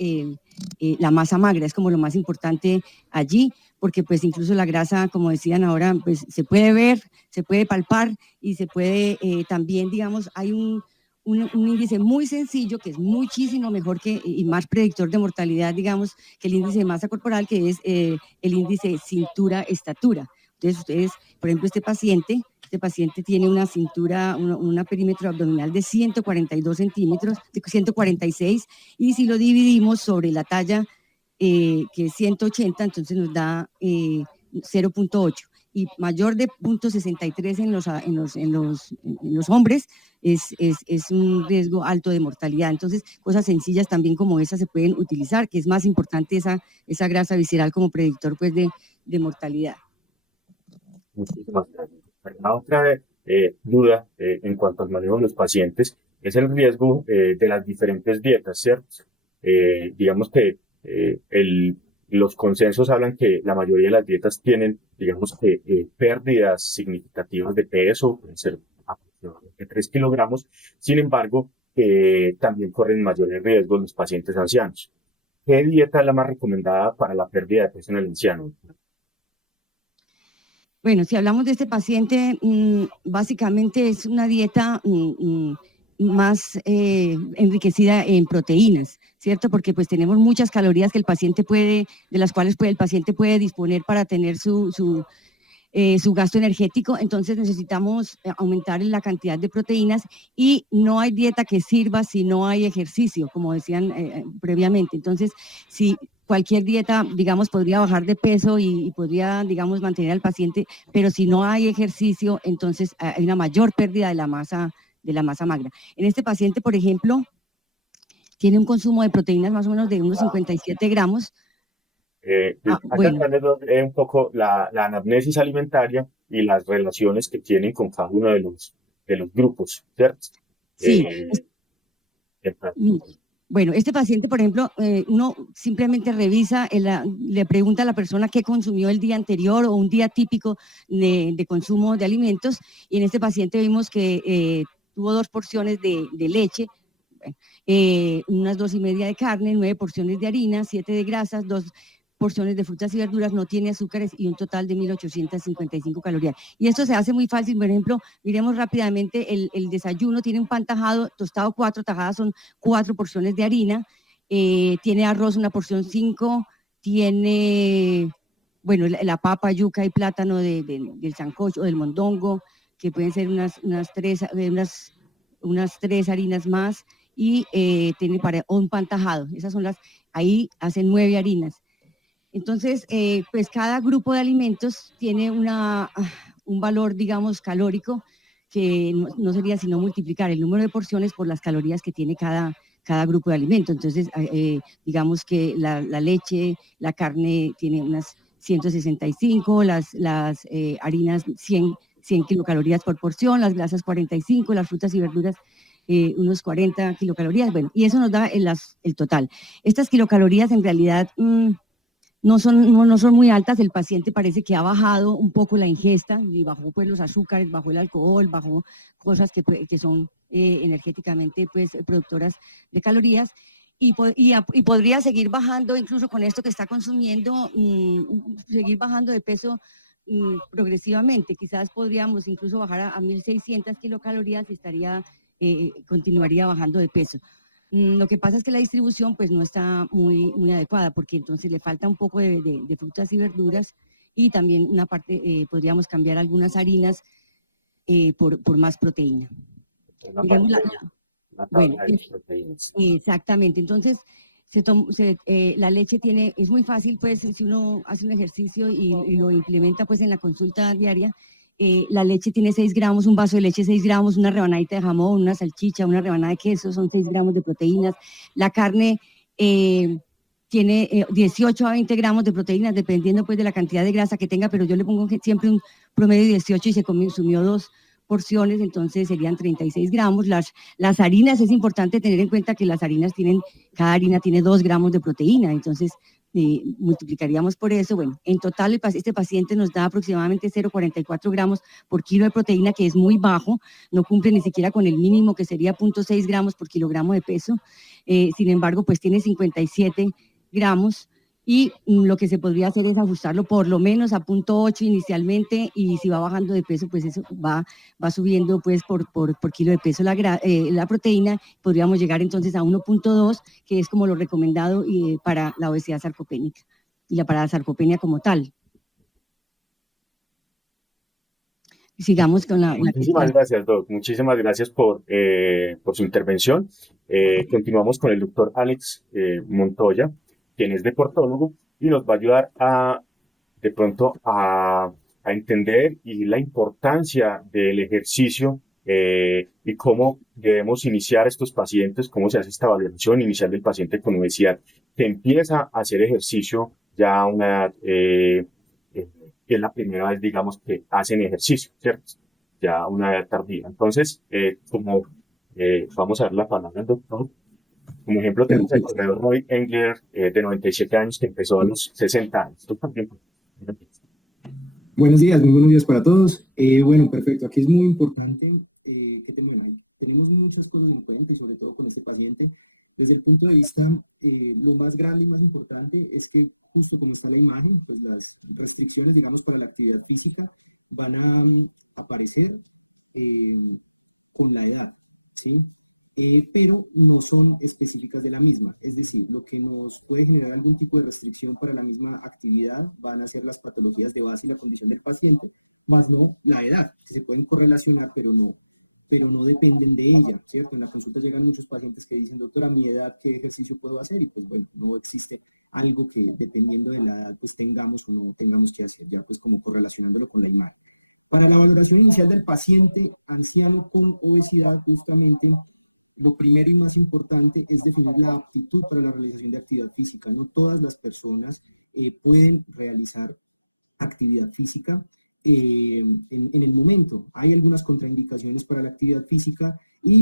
la masa magra, es como lo más importante allí, porque pues incluso la grasa, como decían ahora, pues se puede ver, se puede palpar y se puede también, digamos, hay un índice muy sencillo que es muchísimo mejor y más predictor de mortalidad, digamos, que el índice de masa corporal, que es el índice cintura-estatura. Entonces ustedes, por ejemplo, este paciente tiene una cintura, un perímetro abdominal de 142 centímetros, de 146, y si lo dividimos sobre la talla, que es 180, entonces nos da 0.8, y mayor de 0.63 en los hombres es un riesgo alto de mortalidad. Entonces, cosas sencillas también como esas se pueden utilizar, que es más importante esa grasa visceral como predictor pues de mortalidad. Muchísimas gracias. La otra duda en cuanto al manejo de los pacientes es el riesgo de las diferentes dietas, ¿cierto? Digamos que los consensos hablan que la mayoría de las dietas tienen, digamos que, pérdidas significativas de peso, pueden ser aproximadamente 3 kilogramos. Sin embargo, también corren mayores riesgos los pacientes ancianos. ¿Qué dieta es la más recomendada para la pérdida de peso en el anciano? Bueno, si hablamos de este paciente, básicamente es una dieta más enriquecida en proteínas, ¿cierto? Porque pues tenemos muchas calorías que de las cuales el paciente puede disponer para tener su gasto energético. Entonces necesitamos aumentar la cantidad de proteínas, y no hay dieta que sirva si no hay ejercicio, como decían previamente. Entonces, si cualquier dieta, digamos, podría bajar de peso y podría, digamos, mantener al paciente, pero si no hay ejercicio, entonces hay una mayor pérdida de la masa magra. En este paciente, por ejemplo, tiene un consumo de proteínas más o menos de unos 57 gramos. Acá tenemos un poco la anamnesis alimentaria y las relaciones que tienen con cada uno de los grupos, ¿cierto? Sí. Entonces, Bueno, este paciente, por ejemplo, uno simplemente revisa, le pregunta a la persona qué consumió el día anterior o un día típico de consumo de alimentos, y en este paciente vimos que tuvo 2 porciones de leche, unas 2,5 de carne, 9 porciones de harina, 7 de grasas, 2 porciones de frutas y verduras, no tiene azúcares y un total de 1.855 calorías. Y esto se hace muy fácil. Por ejemplo, miremos rápidamente el desayuno. Tiene un pan tajado, tostado 4 tajadas, son 4 porciones de harina. Tiene arroz, una porción 5. Tiene, bueno, la papa, yuca y plátano del sancocho o del mondongo, que pueden ser unas 3 harinas más. Y tiene un pan tajado. Esas son ahí hacen 9 harinas. Entonces, pues cada grupo de alimentos tiene un valor, digamos, calórico, que no sería sino multiplicar el número de porciones por las calorías que tiene cada grupo de alimentos. Entonces, digamos que la leche, la carne tiene unas 165, las harinas 100 kilocalorías por porción, las grasas 45, las frutas y verduras unos 40 kilocalorías. Bueno, y eso nos da el total. Estas kilocalorías en realidad no son muy altas. El paciente parece que ha bajado un poco la ingesta y bajó pues los azúcares, bajó el alcohol, bajó cosas que son energéticamente pues productoras de calorías, y podría seguir bajando incluso con esto que está consumiendo, seguir bajando de peso progresivamente. Quizás podríamos incluso bajar a 1.600 kilocalorías y continuaría bajando de peso. Lo que pasa es que la distribución pues no está muy adecuada, porque entonces le falta un poco de frutas y verduras, y también una parte, podríamos cambiar algunas harinas por más proteína. Digamos bueno, exactamente. Entonces, la leche es muy fácil, pues, si uno hace un ejercicio y lo implementa pues en la consulta diaria. La leche tiene 6 gramos, un vaso de leche 6 gramos, una rebanadita de jamón, una salchicha, una rebanada de queso, son 6 gramos de proteínas. La carne tiene 18 a 20 gramos de proteínas, dependiendo pues de la cantidad de grasa que tenga, pero yo le pongo siempre un promedio de 18 y se consumió 2 porciones, entonces serían 36 gramos. Las harinas, es importante tener en cuenta que las harinas cada harina tiene 2 gramos de proteína, entonces multiplicaríamos por eso. Bueno, en total este paciente nos da aproximadamente 0,44 gramos por kilo de proteína, que es muy bajo, no cumple ni siquiera con el mínimo, que sería 0,6 gramos por kilogramo de peso. Sin embargo, pues tiene 57 gramos, y lo que se podría hacer es ajustarlo por lo menos a 0,8 inicialmente, y si va bajando de peso, pues eso va subiendo pues por kilo de peso la proteína. Podríamos llegar entonces a 1,2, que es como lo recomendado para la obesidad sarcopénica y para la sarcopenia como tal. Sigamos con Muchísimas gracias, Doc. Muchísimas gracias por su intervención. Continuamos con el doctor Alex Montoya, quien es deportólogo y nos va a ayudar de pronto a entender la importancia del ejercicio y cómo debemos iniciar estos pacientes, cómo se hace esta evaluación inicial del paciente con obesidad que empieza a hacer ejercicio ya a una edad que es la primera vez, digamos, que hacen ejercicio, ¿cierto? Ya a una edad tardía. Entonces, vamos a dar la palabra al doctor. Como ejemplo, tenemos al corredor Roy Engler, de 97 años, que empezó a los 60 años. Buenos días, muy buenos días para todos. Bueno, perfecto. Aquí es muy importante que tenemos muchas cosas en cuenta, y sobre todo con este paciente. Desde el punto de vista, lo más grande y más importante es que, justo como está la imagen, pues las restricciones, digamos, para la actividad física van a aparecer con la edad, ¿sí? Pero no son específicas de la misma. Es decir, lo que nos puede generar algún tipo de restricción para la misma actividad van a ser las patologías de base y la condición del paciente, más no la edad. Se pueden correlacionar, pero no pero no dependen de ella, ¿cierto? En la consulta llegan muchos pacientes que dicen, doctora, a mi edad, ¿qué ejercicio puedo hacer? Y pues bueno, no existe algo que dependiendo de la edad pues tengamos o no tengamos que hacer, ya pues como correlacionándolo con la imagen. Para la valoración inicial del paciente anciano con obesidad, justamente lo primero y más importante es definir la aptitud para la realización de actividad física. No todas las personas pueden realizar actividad física en el momento. Hay algunas contraindicaciones para la actividad física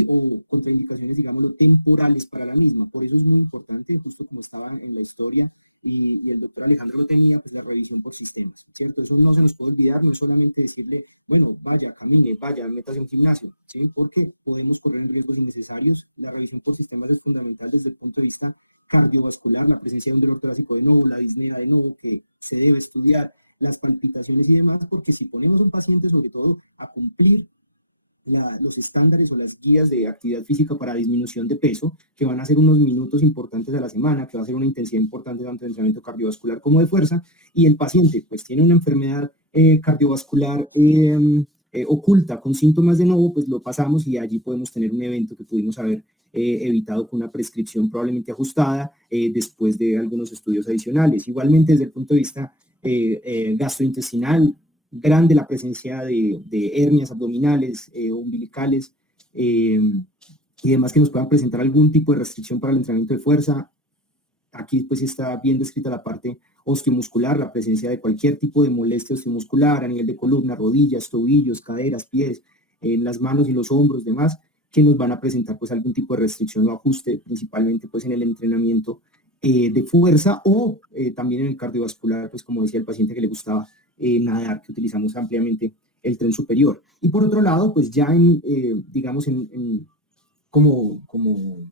o contraindicaciones, digámoslo, temporales para la misma. Por eso es muy importante, justo como estaba en la historia y el doctor Alejandro lo tenía, pues la revisión por sistemas, ¿cierto? Eso no se nos puede olvidar, no es solamente decirle, bueno, vaya, camine, vaya, métase a un gimnasio, ¿sí? Porque podemos correr riesgos innecesarios. La revisión por sistemas es fundamental desde el punto de vista cardiovascular, la presencia de un dolor torácico de nuevo, la disnea de nuevo, que se debe estudiar, las palpitaciones y demás, porque si ponemos a un paciente sobre todo a cumplir los estándares o las guías de actividad física para disminución de peso, que van a ser unos minutos importantes a la semana, que va a ser una intensidad importante tanto de entrenamiento cardiovascular como de fuerza, y el paciente pues tiene una enfermedad cardiovascular oculta con síntomas de nuevo, pues lo pasamos y allí podemos tener un evento que pudimos haber evitado con una prescripción probablemente ajustada después de algunos estudios adicionales. Igualmente desde el punto de vista gastrointestinal, grande la presencia de hernias abdominales, umbilicales y demás que nos puedan presentar algún tipo de restricción para el entrenamiento de fuerza. Aquí pues está bien descrita la parte osteomuscular, la presencia de cualquier tipo de molestia osteomuscular a nivel de columna, rodillas, tobillos, caderas, pies, en las manos y los hombros, demás, que nos van a presentar pues algún tipo de restricción o ajuste, principalmente pues en el entrenamiento de fuerza o también en el cardiovascular, pues como decía el paciente que le gustaba nadar, que utilizamos ampliamente el tren superior. Y por otro lado, pues ya digamos, como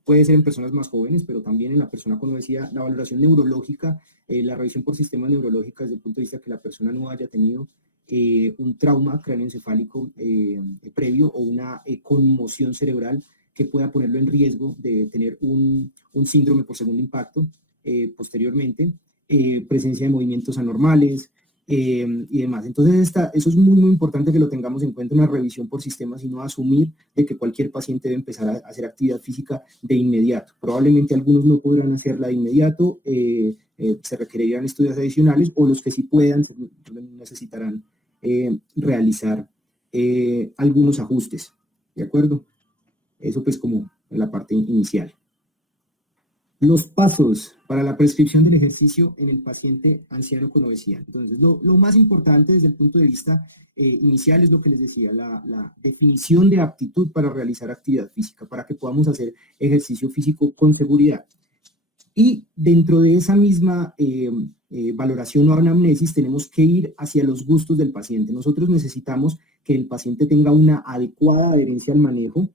puede ser en personas más jóvenes, pero también en la persona con obesidad, la valoración neurológica, la revisión por sistemas neurológicos desde el punto de vista que la persona no haya tenido un trauma cráneoencefálico previo o una conmoción cerebral que pueda ponerlo en riesgo de tener un síndrome por segundo impacto posteriormente, presencia de movimientos anormales y demás. Entonces, eso es muy, muy importante que lo tengamos en cuenta en una revisión por sistemas y no asumir de que cualquier paciente debe empezar a hacer actividad física de inmediato. Probablemente algunos no podrán hacerla de inmediato, se requerirán estudios adicionales o los que sí puedan necesitarán realizar algunos ajustes, ¿de acuerdo? Eso pues como en la parte inicial. Los pasos para la prescripción del ejercicio en el paciente anciano con obesidad. Entonces, lo más importante desde el punto de vista inicial es lo que les decía, la definición de aptitud para realizar actividad física, para que podamos hacer ejercicio físico con seguridad. Y dentro de esa misma valoración o anamnesis tenemos que ir hacia los gustos del paciente. Nosotros necesitamos que el paciente tenga una adecuada adherencia al manejo,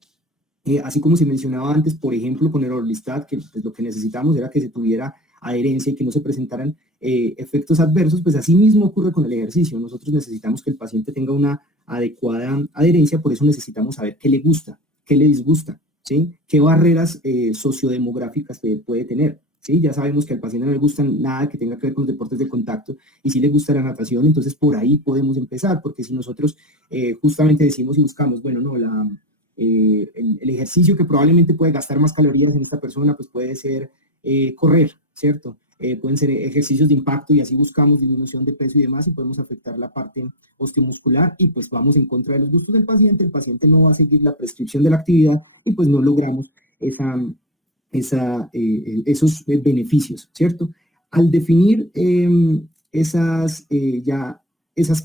así como se mencionaba antes, por ejemplo, con el Orlistat, que pues, lo que necesitamos era que se tuviera adherencia y que no se presentaran efectos adversos, pues así mismo ocurre con el ejercicio. Nosotros necesitamos que el paciente tenga una adecuada adherencia, por eso necesitamos saber qué le gusta, qué le disgusta, ¿sí? Qué barreras sociodemográficas puede tener. ¿Sí? Ya sabemos que al paciente no le gusta nada que tenga que ver con los deportes de contacto y si le gusta la natación, entonces por ahí podemos empezar, porque si nosotros justamente decimos y buscamos, bueno, no, el ejercicio que probablemente puede gastar más calorías en esta persona, pues puede ser correr, ¿cierto? Pueden ser ejercicios de impacto y así buscamos disminución de peso y demás y podemos afectar la parte osteomuscular y pues vamos en contra de los gustos del paciente, el paciente no va a seguir la prescripción de la actividad y pues no logramos esos beneficios, ¿cierto? Al definir esas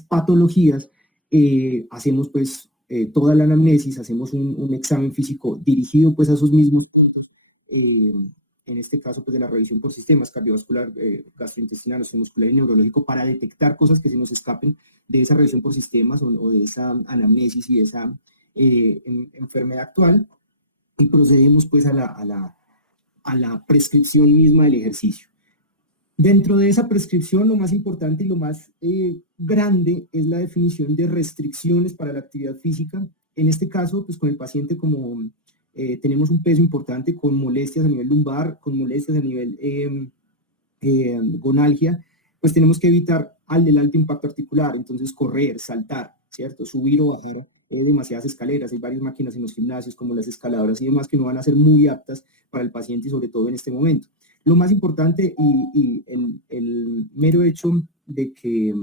patologías, hacemos pues toda la anamnesis, hacemos un examen físico dirigido pues a esos mismos puntos, en este caso pues de la revisión por sistemas cardiovascular, gastrointestinal, osteomuscular y neurológico para detectar cosas que se nos escapen de esa revisión por sistemas o de esa anamnesis y de esa enfermedad actual y procedemos pues a la prescripción misma del ejercicio. Dentro de esa prescripción, lo más importante y lo más grande es la definición de restricciones para la actividad física. En este caso, pues con el paciente como tenemos un peso importante con molestias a nivel lumbar, con molestias a nivel gonalgia, pues tenemos que evitar el alto impacto articular, entonces correr, saltar, ¿cierto? Subir o bajar demasiadas escaleras, hay varias máquinas en los gimnasios como las escaladoras y demás que no van a ser muy aptas para el paciente y sobre todo en este momento. Lo más importante y el mero hecho de que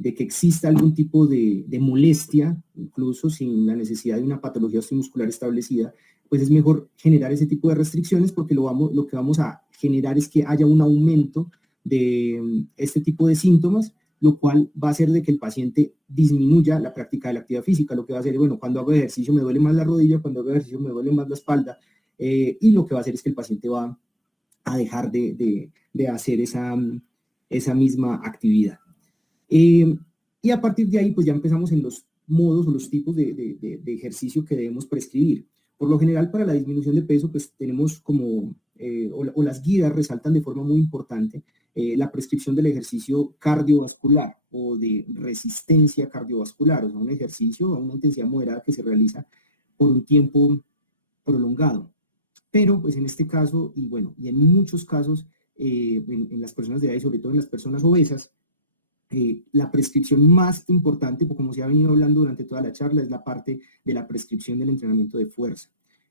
exista algún tipo de molestia, incluso sin la necesidad de una patología osteomuscular establecida, pues es mejor generar ese tipo de restricciones porque lo que vamos a generar es que haya un aumento de este tipo de síntomas, lo cual va a hacer de que el paciente disminuya la práctica de la actividad física. Lo que va a hacer es, bueno, cuando hago ejercicio me duele más la rodilla, cuando hago ejercicio me duele más la espalda, y lo que va a hacer es que el paciente va a dejar de hacer esa misma actividad. Y a partir de ahí, pues ya empezamos en los modos o los tipos de ejercicio que debemos prescribir. Por lo general, para la disminución de peso, pues tenemos como, o las guías resaltan de forma muy importante la prescripción del ejercicio cardiovascular o de resistencia cardiovascular, o sea, un ejercicio a una intensidad moderada que se realiza por un tiempo prolongado. Pero, pues en este caso, y bueno, y en muchos casos, en las personas de edad y sobre todo en las personas obesas, la prescripción más importante, como se ha venido hablando durante toda la charla, es la parte de la prescripción del entrenamiento de fuerza.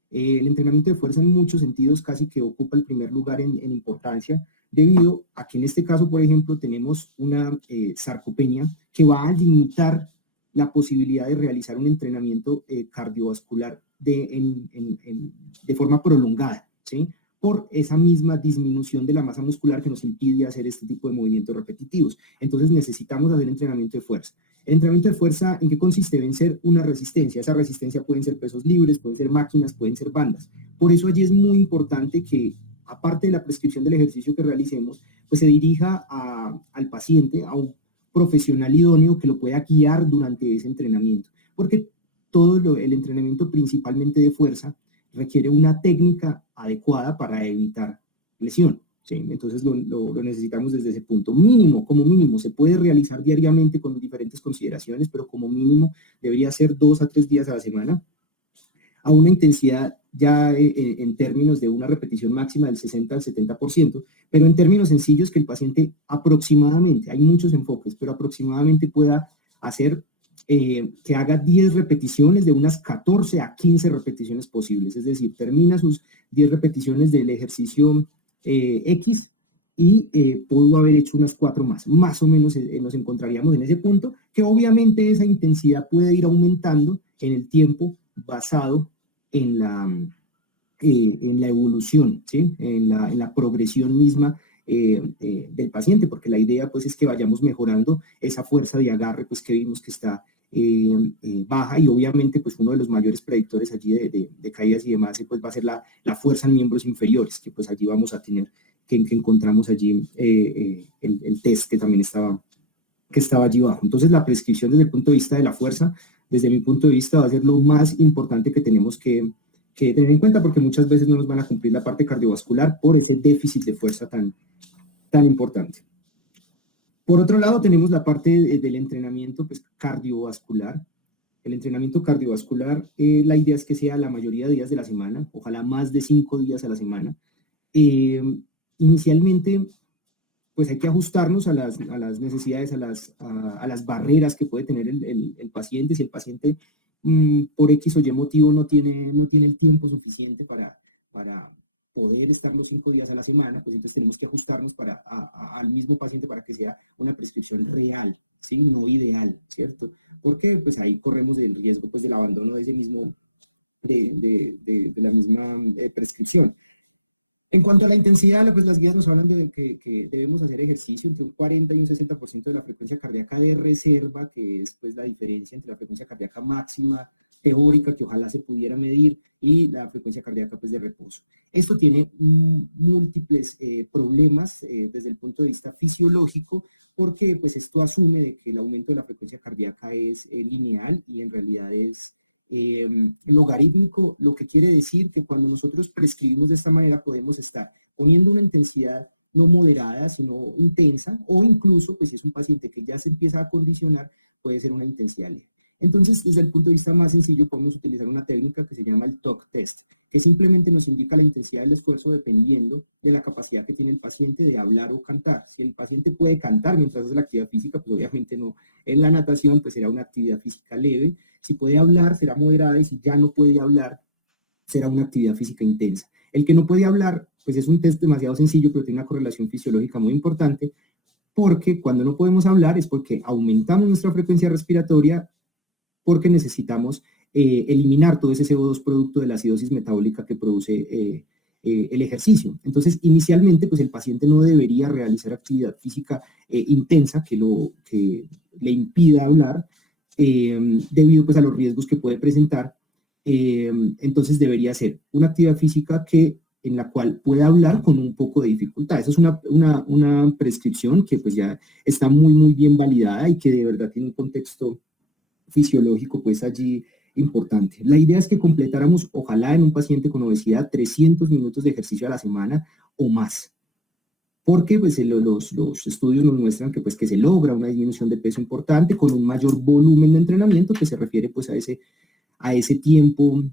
El entrenamiento de fuerza en muchos sentidos casi que ocupa el primer lugar en importancia, debido a que en este caso, por ejemplo, tenemos una sarcopenia que va a limitar la posibilidad de realizar un entrenamiento cardiovascular de forma prolongada, ¿sí? Por esa misma disminución de la masa muscular que nos impide hacer este tipo de movimientos repetitivos. Entonces necesitamos hacer entrenamiento de fuerza. El entrenamiento de fuerza, ¿en qué consiste? Vencer una resistencia. Esa resistencia pueden ser pesos libres, pueden ser máquinas, pueden ser bandas. Por eso allí es muy importante que, aparte de la prescripción del ejercicio que realicemos, pues se dirija al paciente, a un profesional idóneo que lo pueda guiar durante ese entrenamiento. Porque todo el entrenamiento principalmente de fuerza requiere una técnica adecuada para evitar lesión, ¿sí? Entonces lo necesitamos desde ese punto. Mínimo, como mínimo, se puede realizar diariamente con diferentes consideraciones, pero como mínimo debería ser 2 a 3 días a la semana, a una intensidad ya en términos de una repetición máxima del 60 al 70%, pero en términos sencillos que el paciente aproximadamente, hay muchos enfoques, pero aproximadamente pueda hacer que haga 10 repeticiones de unas 14 a 15 repeticiones posibles, es decir, termina sus 10 repeticiones del ejercicio X y pudo haber hecho unas 4 más o menos nos encontraríamos en ese punto, que obviamente esa intensidad puede ir aumentando en el tiempo basado en la evolución, ¿sí? en la progresión misma del paciente, porque la idea pues es que vayamos mejorando esa fuerza de agarre pues que vimos que está baja, y obviamente pues uno de los mayores predictores allí de caídas y demás pues va a ser la fuerza en miembros inferiores, que pues allí vamos a tener que encontramos allí el test que también estaba allí abajo. Entonces la prescripción desde el punto de vista de la fuerza, desde mi punto de vista, va a ser lo más importante que tenemos que tener en cuenta, porque muchas veces no nos van a cumplir la parte cardiovascular por ese déficit de fuerza tan importante. Por otro lado, tenemos la parte del entrenamiento pues, cardiovascular. El entrenamiento cardiovascular, la idea es que sea la mayoría de días de la semana, ojalá más de 5 días a la semana. Inicialmente, pues hay que ajustarnos a las necesidades, a las barreras que puede tener el paciente. Si el paciente por X o Y motivo no tiene el tiempo suficiente para poder estar los 5 días a la semana, pues entonces tenemos que ajustarnos al mismo paciente para que sea una prescripción real, ¿sí? No ideal, ¿cierto? Porque pues ahí corremos el riesgo pues, del abandono de la misma prescripción. En cuanto a la intensidad, pues las guías nos hablan de que debemos hacer ejercicio entre un 40 y un 60% de la frecuencia cardíaca de reserva, que es pues la diferencia entre la frecuencia cardíaca máxima teórica, que ojalá se pudiera medir, y la frecuencia cardíaca pues, de reposo. Esto tiene múltiples problemas desde el punto de vista fisiológico, porque pues esto asume de que el aumento de la frecuencia cardíaca es lineal y en realidad es logarítmico, lo que quiere decir que cuando nosotros prescribimos de esta manera podemos estar poniendo una intensidad no moderada, sino intensa, o incluso, pues si es un paciente que ya se empieza a condicionar, puede ser una intensidad leve. Entonces, desde el punto de vista más sencillo, podemos utilizar una técnica que se llama el TOC test, que simplemente nos indica la intensidad del esfuerzo dependiendo de la capacidad que tiene el paciente de hablar o cantar. Si el paciente puede cantar mientras hace la actividad física, pues obviamente no. En la natación, pues será una actividad física leve. Si puede hablar, será moderada, y si ya no puede hablar, será una actividad física intensa. El que no puede hablar, pues es un test demasiado sencillo, pero tiene una correlación fisiológica muy importante, porque cuando no podemos hablar es porque aumentamos nuestra frecuencia respiratoria, porque necesitamos eliminar todo ese CO2 producto de la acidosis metabólica que produce el ejercicio. Entonces, inicialmente, pues el paciente no debería realizar actividad física intensa que le impida hablar, debido pues a los riesgos que puede presentar. Entonces debería ser una actividad física en la cual pueda hablar con un poco de dificultad. Esa es una prescripción que pues ya está muy bien validada y que de verdad tiene un contexto fisiológico pues allí importante. La idea es que completáramos, ojalá en un paciente con obesidad, 300 minutos de ejercicio a la semana o más, porque pues los estudios nos muestran que, pues, que se logra una disminución de peso importante con un mayor volumen de entrenamiento que se refiere pues a ese tiempo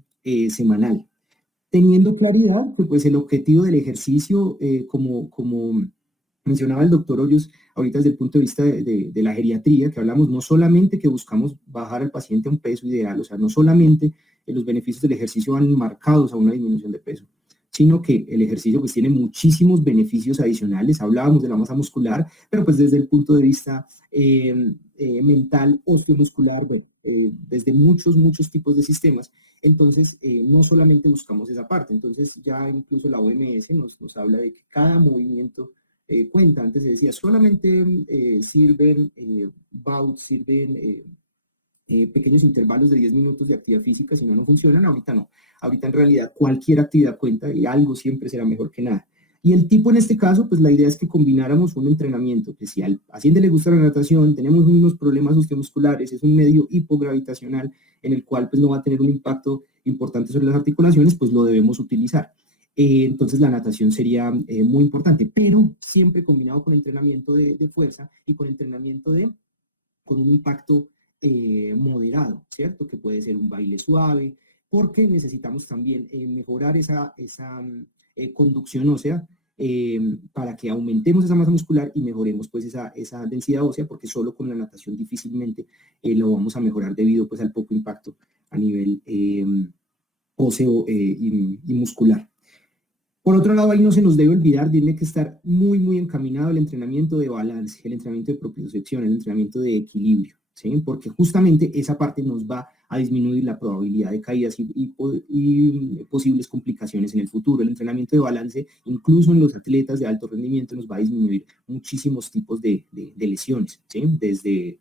semanal. Teniendo claridad que pues el objetivo del ejercicio, como mencionaba el doctor Hoyos, ahorita desde el punto de vista de la geriatría, que hablamos no solamente que buscamos bajar al paciente a un peso ideal, o sea, no solamente los beneficios del ejercicio van marcados a una disminución de peso, sino que el ejercicio pues tiene muchísimos beneficios adicionales. Hablábamos de la masa muscular, pero pues desde el punto de vista mental, osteomuscular, desde muchos tipos de sistemas. Entonces, no solamente buscamos esa parte, entonces ya incluso la OMS nos habla de que cada movimiento cuenta. Antes se decía, solamente sirven bouts, sirven pequeños intervalos de 10 minutos de actividad física, si no, no funcionan. Ahorita no. Ahorita en realidad cualquier actividad cuenta y algo siempre será mejor que nada. Y el tipo en este caso, pues la idea es que combináramos un entrenamiento que si al paciente le gusta la natación, tenemos unos problemas osteomusculares, es un medio hipogravitacional en el cual pues no va a tener un impacto importante sobre las articulaciones, pues lo debemos utilizar. Entonces la natación sería muy importante, pero siempre combinado con entrenamiento de fuerza y con entrenamiento con un impacto moderado, ¿cierto? Que puede ser un baile suave, porque necesitamos también mejorar esa conducción ósea para que aumentemos esa masa muscular y mejoremos pues esa densidad ósea, porque solo con la natación difícilmente lo vamos a mejorar debido pues al poco impacto a nivel óseo y muscular. Por otro lado, ahí no se nos debe olvidar, tiene que estar muy encaminado el entrenamiento de balance, el entrenamiento de propiocepción, el entrenamiento de equilibrio, ¿sí? Porque justamente esa parte nos va a disminuir la probabilidad de caídas y posibles complicaciones en el futuro. El entrenamiento de balance, incluso en los atletas de alto rendimiento, nos va a disminuir muchísimos tipos de lesiones, ¿sí? Desde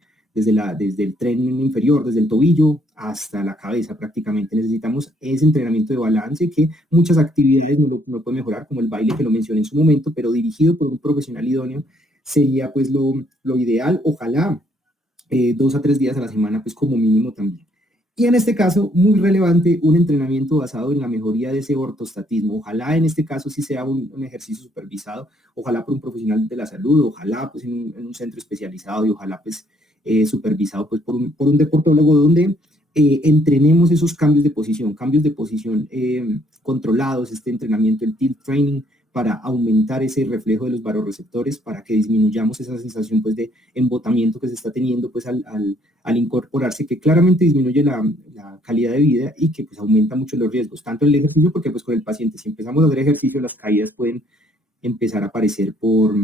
el tren inferior, desde el tobillo hasta la cabeza prácticamente. Necesitamos ese entrenamiento de balance que muchas actividades no lo pueden mejorar, como el baile que lo mencioné en su momento, pero dirigido por un profesional idóneo sería pues lo ideal. Ojalá 2 a 3 días a la semana pues como mínimo también. Y en este caso, muy relevante, un entrenamiento basado en la mejoría de ese ortostatismo. Ojalá en este caso sí sea un ejercicio supervisado, ojalá por un profesional de la salud, ojalá pues en un centro especializado y ojalá pues supervisado pues por un deportólogo, donde entrenemos esos cambios de posición controlados, este entrenamiento, el tilt training, para aumentar ese reflejo de los varorreceptores, para que disminuyamos esa sensación pues de embotamiento que se está teniendo pues al incorporarse, que claramente disminuye la calidad de vida y que pues aumenta mucho los riesgos, tanto en el ejercicio, porque pues con el paciente, si empezamos a hacer ejercicio, las caídas pueden empezar a aparecer por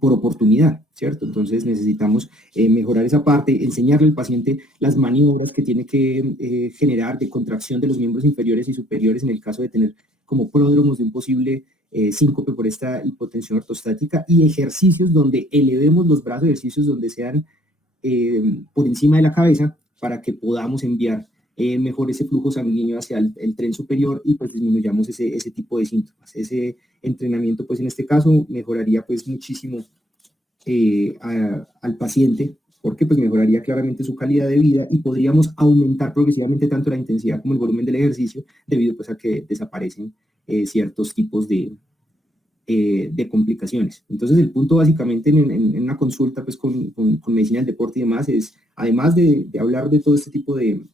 oportunidad, ¿cierto? Entonces necesitamos mejorar esa parte, enseñarle al paciente las maniobras que tiene que generar de contracción de los miembros inferiores y superiores en el caso de tener como pródromos de un posible síncope por esta hipotensión ortostática, y ejercicios donde elevemos los brazos, ejercicios donde sean por encima de la cabeza, para que podamos enviar mejor ese flujo sanguíneo hacia el tren superior y pues disminuyamos ese tipo de síntomas. Ese entrenamiento pues en este caso mejoraría pues muchísimo al paciente, porque pues mejoraría claramente su calidad de vida y podríamos aumentar progresivamente tanto la intensidad como el volumen del ejercicio, debido pues a que desaparecen ciertos tipos de complicaciones. Entonces el punto básicamente en una consulta pues con medicina del deporte y demás es, además de hablar de todo este tipo de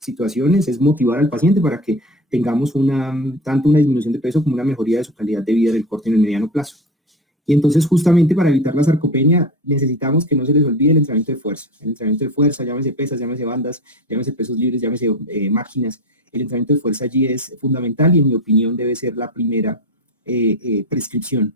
situaciones, es motivar al paciente para que tengamos tanto una disminución de peso como una mejoría de su calidad de vida del corto y en el mediano plazo. Y entonces, justamente para evitar la sarcopenia, necesitamos que no se les olvide el entrenamiento de fuerza. El entrenamiento de fuerza, llámese pesas, llámese bandas, llámese pesos libres, llámese máquinas. El entrenamiento de fuerza allí es fundamental y, en mi opinión, debe ser la primera prescripción.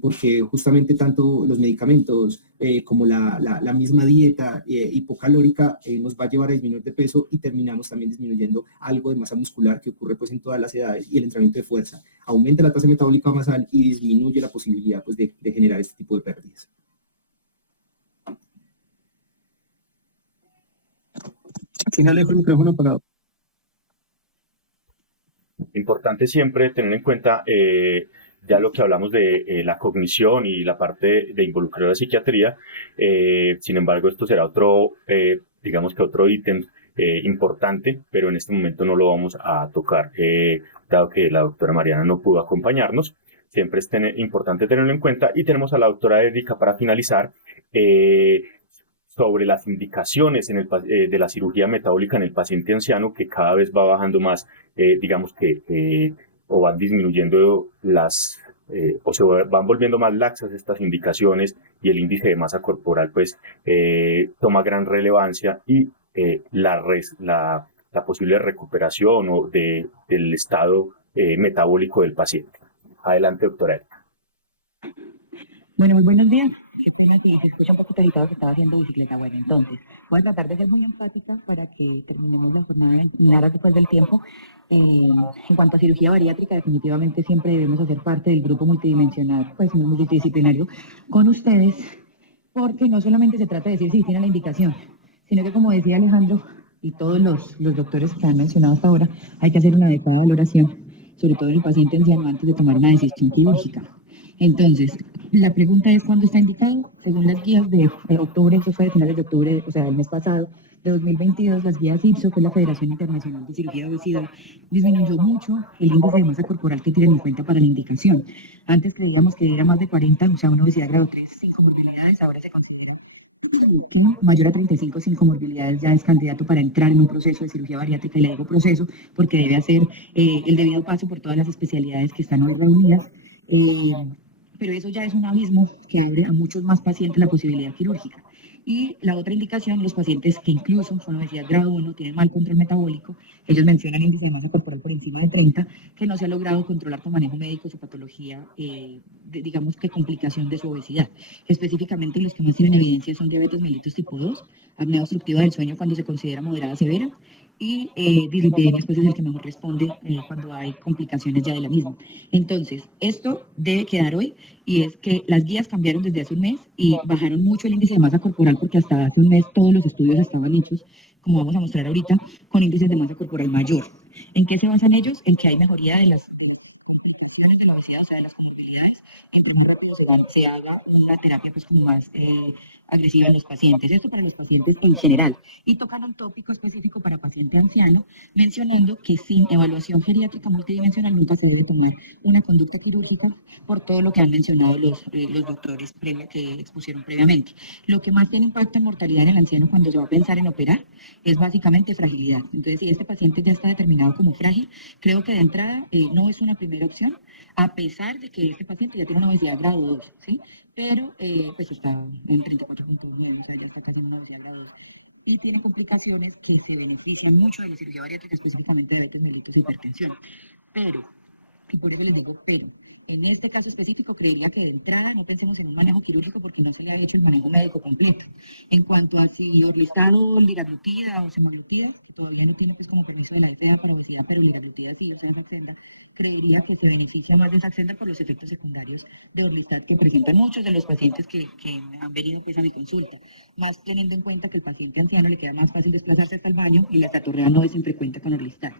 Porque justamente tanto los medicamentos como la misma dieta hipocalórica nos va a llevar a disminuir de peso, y terminamos también disminuyendo algo de masa muscular, que ocurre pues en todas las edades. Y el entrenamiento de fuerza aumenta la tasa metabólica basal y disminuye la posibilidad pues de generar este tipo de pérdidas. Final, dejo el micrófono apagado. Importante siempre tener en cuenta ya lo que hablamos de la cognición y la parte de involucrar a la psiquiatría. Sin embargo, esto será otro, digamos que otro ítem importante, pero en este momento no lo vamos a tocar, dado que la doctora Mariana no pudo acompañarnos. Siempre es importante tenerlo en cuenta. Y tenemos a la doctora Erika para finalizar sobre las indicaciones de la cirugía metabólica en el paciente anciano, que cada vez va bajando más, digamos que, o van disminuyendo o se van volviendo más laxas estas indicaciones, y el índice de masa corporal pues toma gran relevancia, y la posible recuperación del estado metabólico del paciente. Adelante, doctora Erika. Bueno, muy buenos días. Qué pena si se escucha un poquito agitado, que estaba haciendo bicicleta. Bueno, entonces, voy a tratar de ser muy empática para que terminemos la jornada en aras después del tiempo. En cuanto a cirugía bariátrica, definitivamente siempre debemos hacer parte del grupo multidimensional, pues multidisciplinario, con ustedes, porque no solamente se trata de decir si tiene la indicación, sino que, como decía Alejandro y todos los doctores que han mencionado hasta ahora, hay que hacer una adecuada valoración, sobre todo en el paciente anciano, antes de tomar una decisión quirúrgica. Entonces, la pregunta es: ¿cuándo está indicado? Según las guías de octubre, eso fue de finales de octubre, o sea, el mes pasado, de 2022, las guías IPSO, que es la Federación Internacional de Cirugía de Obesidad, disminuyó mucho el índice de masa corporal que tienen en cuenta para la indicación. Antes creíamos que era más de 40, o sea, una obesidad grado 3 sin comorbilidades, ahora se considera mayor a 35 sin comorbilidades, ya es candidato para entrar en un proceso de cirugía bariátrica. Y le digo proceso porque debe hacer el debido paso por todas las especialidades que están hoy reunidas. Pero eso ya es un abismo que abre a muchos más pacientes la posibilidad quirúrgica. Y la otra indicación, los pacientes que incluso son obesidad grado 1, tienen mal control metabólico, ellos mencionan índice de masa corporal por encima de 30, que no se ha logrado controlar con manejo médico su patología, digamos que complicación de su obesidad. Específicamente, los que más tienen evidencia son diabetes mellitus tipo 2, apnea obstructiva del sueño cuando se considera moderada severa, y dislipidemia pues es el que mejor responde cuando hay complicaciones ya de la misma. Entonces, esto debe quedar hoy, y es que las guías cambiaron desde hace un mes y bajaron mucho el índice de masa corporal, porque hasta hace un mes todos los estudios estaban hechos, como vamos a mostrar ahorita, con índices de masa corporal mayor. ¿En qué se basan ellos? En que hay mejoría de las de la obesidad, o sea, de las comorbilidades, entonces se haga una terapia pues como más agresiva en los pacientes. Esto para los pacientes en general. Y tocan un tópico específico para paciente anciano, mencionando que sin evaluación geriátrica multidimensional nunca se debe tomar una conducta quirúrgica, por todo lo que han mencionado los doctores que expusieron previamente. Lo que más tiene impacto en mortalidad en el anciano cuando se va a pensar en operar es básicamente fragilidad. Entonces, si este paciente ya está determinado como frágil, creo que de entrada no es una primera opción, a pesar de que este paciente ya tiene una obesidad grado 2, ¿sí? Pero pues está en 34.9, o sea, ya está casi en una obesidad grado 2. Y tiene complicaciones que se benefician mucho de la cirugía bariátrica, específicamente de diabetes mellitus e hipertensión. Pero, y por eso les digo pero, en este caso específico creería que de entrada no pensemos en un manejo quirúrgico, porque no se le ha hecho el manejo médico completo. En cuanto a si orlistado, liraglutida o semaglutida, que todavía no tiene pues como permiso de la FDA para obesidad, pero liraglutida sí, o sea, Saxenda, creería que se beneficia más de Saxenda por los efectos secundarios de Orlistat que presentan muchos de los pacientes que han venido pues a mi consulta, más teniendo en cuenta que el paciente anciano le queda más fácil desplazarse hasta el baño y la estatorrea no es infrecuente con Orlistat.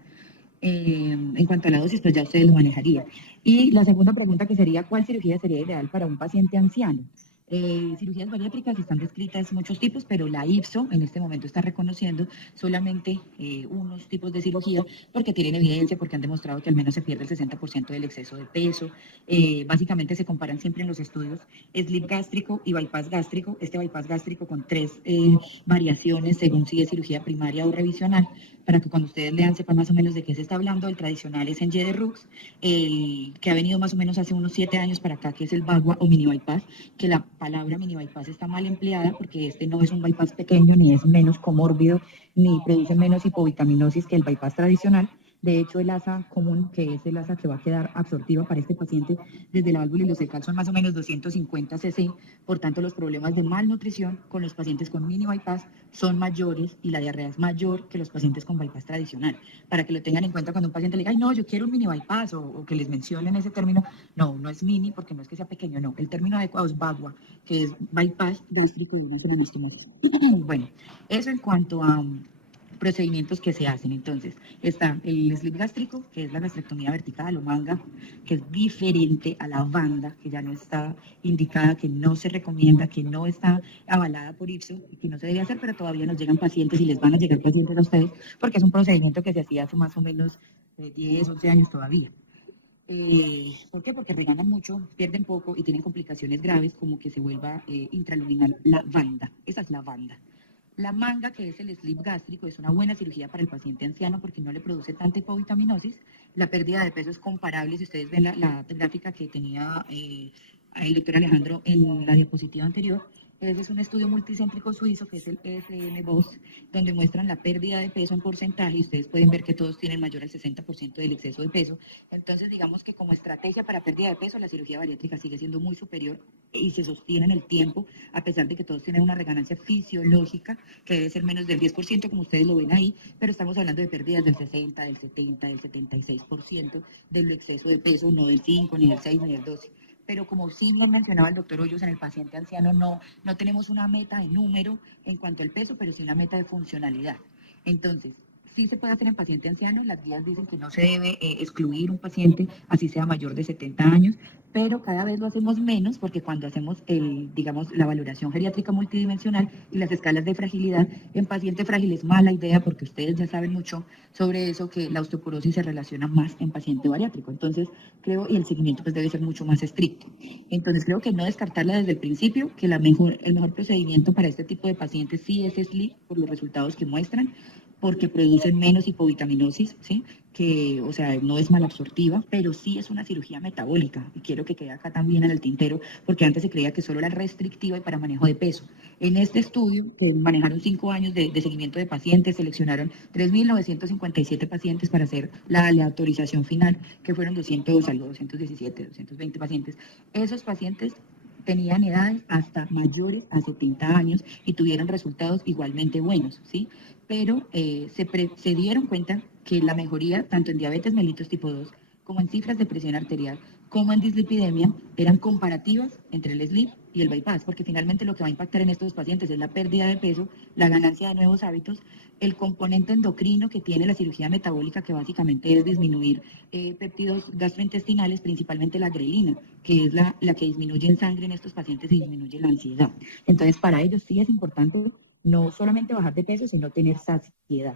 En cuanto a la dosis, pues ya ustedes lo manejarían. Y la segunda pregunta, que sería: ¿cuál cirugía sería ideal para un paciente anciano? Cirugías bariátricas están descritas muchos tipos, pero la IFSO en este momento está reconociendo solamente unos tipos de cirugía porque tienen evidencia, porque han demostrado que al menos se pierde el 60% del exceso de peso. Básicamente se comparan siempre en los estudios slip gástrico y bypass gástrico. Este bypass gástrico con 3 variaciones según si es cirugía primaria o revisional, para que cuando ustedes lean sepan más o menos de qué se está hablando. El tradicional es en Y de Rux, el que ha venido más o menos hace unos 7 años para acá, que es el BAGUA o mini bypass, que la palabra mini bypass está mal empleada porque este no es un bypass pequeño, ni es menos comórbido, ni produce menos hipovitaminosis que el bypass tradicional. De hecho, el asa común, que es el asa que va a quedar absortiva para este paciente desde la válvula ileocecal, son más o menos 250 cc. Por tanto, los problemas de malnutrición con los pacientes con mini bypass son mayores y la diarrea es mayor que los pacientes con bypass tradicional. Para que lo tengan en cuenta cuando un paciente le diga, ay, no, yo quiero un mini bypass, o que les mencionen ese término, no, no es mini porque no es que sea pequeño, no. El término adecuado es BAGUA, que es bypass gástrico de una anostomía. Bueno, eso en cuanto a procedimientos que se hacen. Entonces, está el slip gástrico, que es la gastrectomía vertical o manga, que es diferente a la banda, que ya no está indicada, que no se recomienda, que no está avalada por IFSO y que no se debe hacer, pero todavía nos llegan pacientes y les van a llegar pacientes a ustedes, porque es un procedimiento que se hacía hace más o menos 10, 11 años todavía. ¿Por qué? Porque regalan mucho, pierden poco y tienen complicaciones graves como que se vuelva intraluminal la banda. Esa es la banda. La manga, que es el slip gástrico, es una buena cirugía para el paciente anciano porque no le produce tanta hipovitaminosis. La pérdida de peso es comparable, si ustedes ven la gráfica que tenía el doctor Alejandro en la diapositiva anterior. Ese es un estudio multicéntrico suizo que es el ESM-BOS, donde muestran la pérdida de peso en porcentaje y ustedes pueden ver que todos tienen mayor al 60% del exceso de peso. Entonces, digamos que como estrategia para pérdida de peso, la cirugía bariátrica sigue siendo muy superior y se sostiene en el tiempo, a pesar de que todos tienen una reganancia fisiológica que debe ser menos del 10%, como ustedes lo ven ahí, pero estamos hablando de pérdidas del 60, del 70, del 76% del exceso de peso, no del 5, ni del 6, ni del 12. Pero como sí lo mencionaba el doctor Hoyos, en el paciente anciano no tenemos una meta de número en cuanto al peso, pero sí una meta de funcionalidad. Entonces, sí se puede hacer en paciente anciano, las guías dicen que no se debe excluir un paciente, así sea mayor de 70 años, pero cada vez lo hacemos menos porque cuando hacemos la valoración geriátrica multidimensional y las escalas de fragilidad, en paciente frágil es mala idea porque ustedes ya saben mucho sobre eso, que la osteoporosis se relaciona más en paciente bariátrico. Entonces, creo, y el seguimiento pues debe ser mucho más estricto. Entonces, creo que no descartarla desde el principio, que el mejor procedimiento para este tipo de pacientes sí es SLIP, por los resultados que muestran, porque producen menos hipovitaminosis, ¿sí? Que, o sea, no es malabsortiva, pero sí es una cirugía metabólica. Y quiero que quede acá también en el tintero, porque antes se creía que solo era restrictiva y para manejo de peso. En este estudio, se manejaron 5 años de seguimiento de pacientes, seleccionaron 3.957 pacientes para hacer la aleatorización final, que fueron 217, 220 pacientes. Esos pacientes tenían edades hasta mayores a 70 años y tuvieron resultados igualmente buenos, ¿sí? Pero se dieron cuenta que la mejoría, tanto en diabetes mellitus tipo 2, como en cifras de presión arterial, como en dislipidemia, eran comparativas entre el SLIP y el bypass, porque finalmente lo que va a impactar en estos pacientes es la pérdida de peso, la ganancia de nuevos hábitos, el componente endocrino que tiene la cirugía metabólica, que básicamente es disminuir péptidos gastrointestinales, principalmente la grelina, que es la que disminuye en sangre en estos pacientes y disminuye la ansiedad. Entonces, para ellos sí es importante no solamente bajar de peso, sino tener saciedad.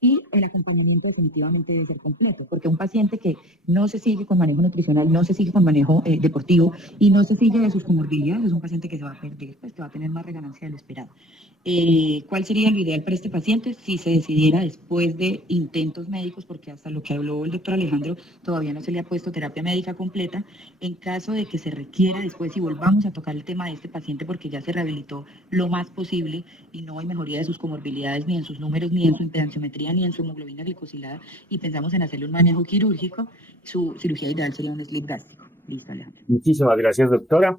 Y el acompañamiento definitivamente debe ser completo, porque un paciente que no se sigue con manejo nutricional, no se sigue con manejo deportivo y no se sigue de sus comorbilidades, es un paciente que se va a perder, pues que va a tener más reganancia de lo esperado. ¿Cuál sería lo ideal para este paciente? Si se decidiera después de intentos médicos, porque hasta lo que habló el doctor Alejandro, todavía no se le ha puesto terapia médica completa, en caso de que se requiera después y volvamos a tocar el tema de este paciente porque ya se rehabilitó lo más posible y no hay mejoría de sus comorbilidades, ni en sus números, ni en su impedanciometría, ni en su hemoglobina glicosilada, y pensamos en hacerle un manejo quirúrgico, su cirugía ideal sería un slip gástrico. Listo, Alejandro. Muchísimas gracias, doctora.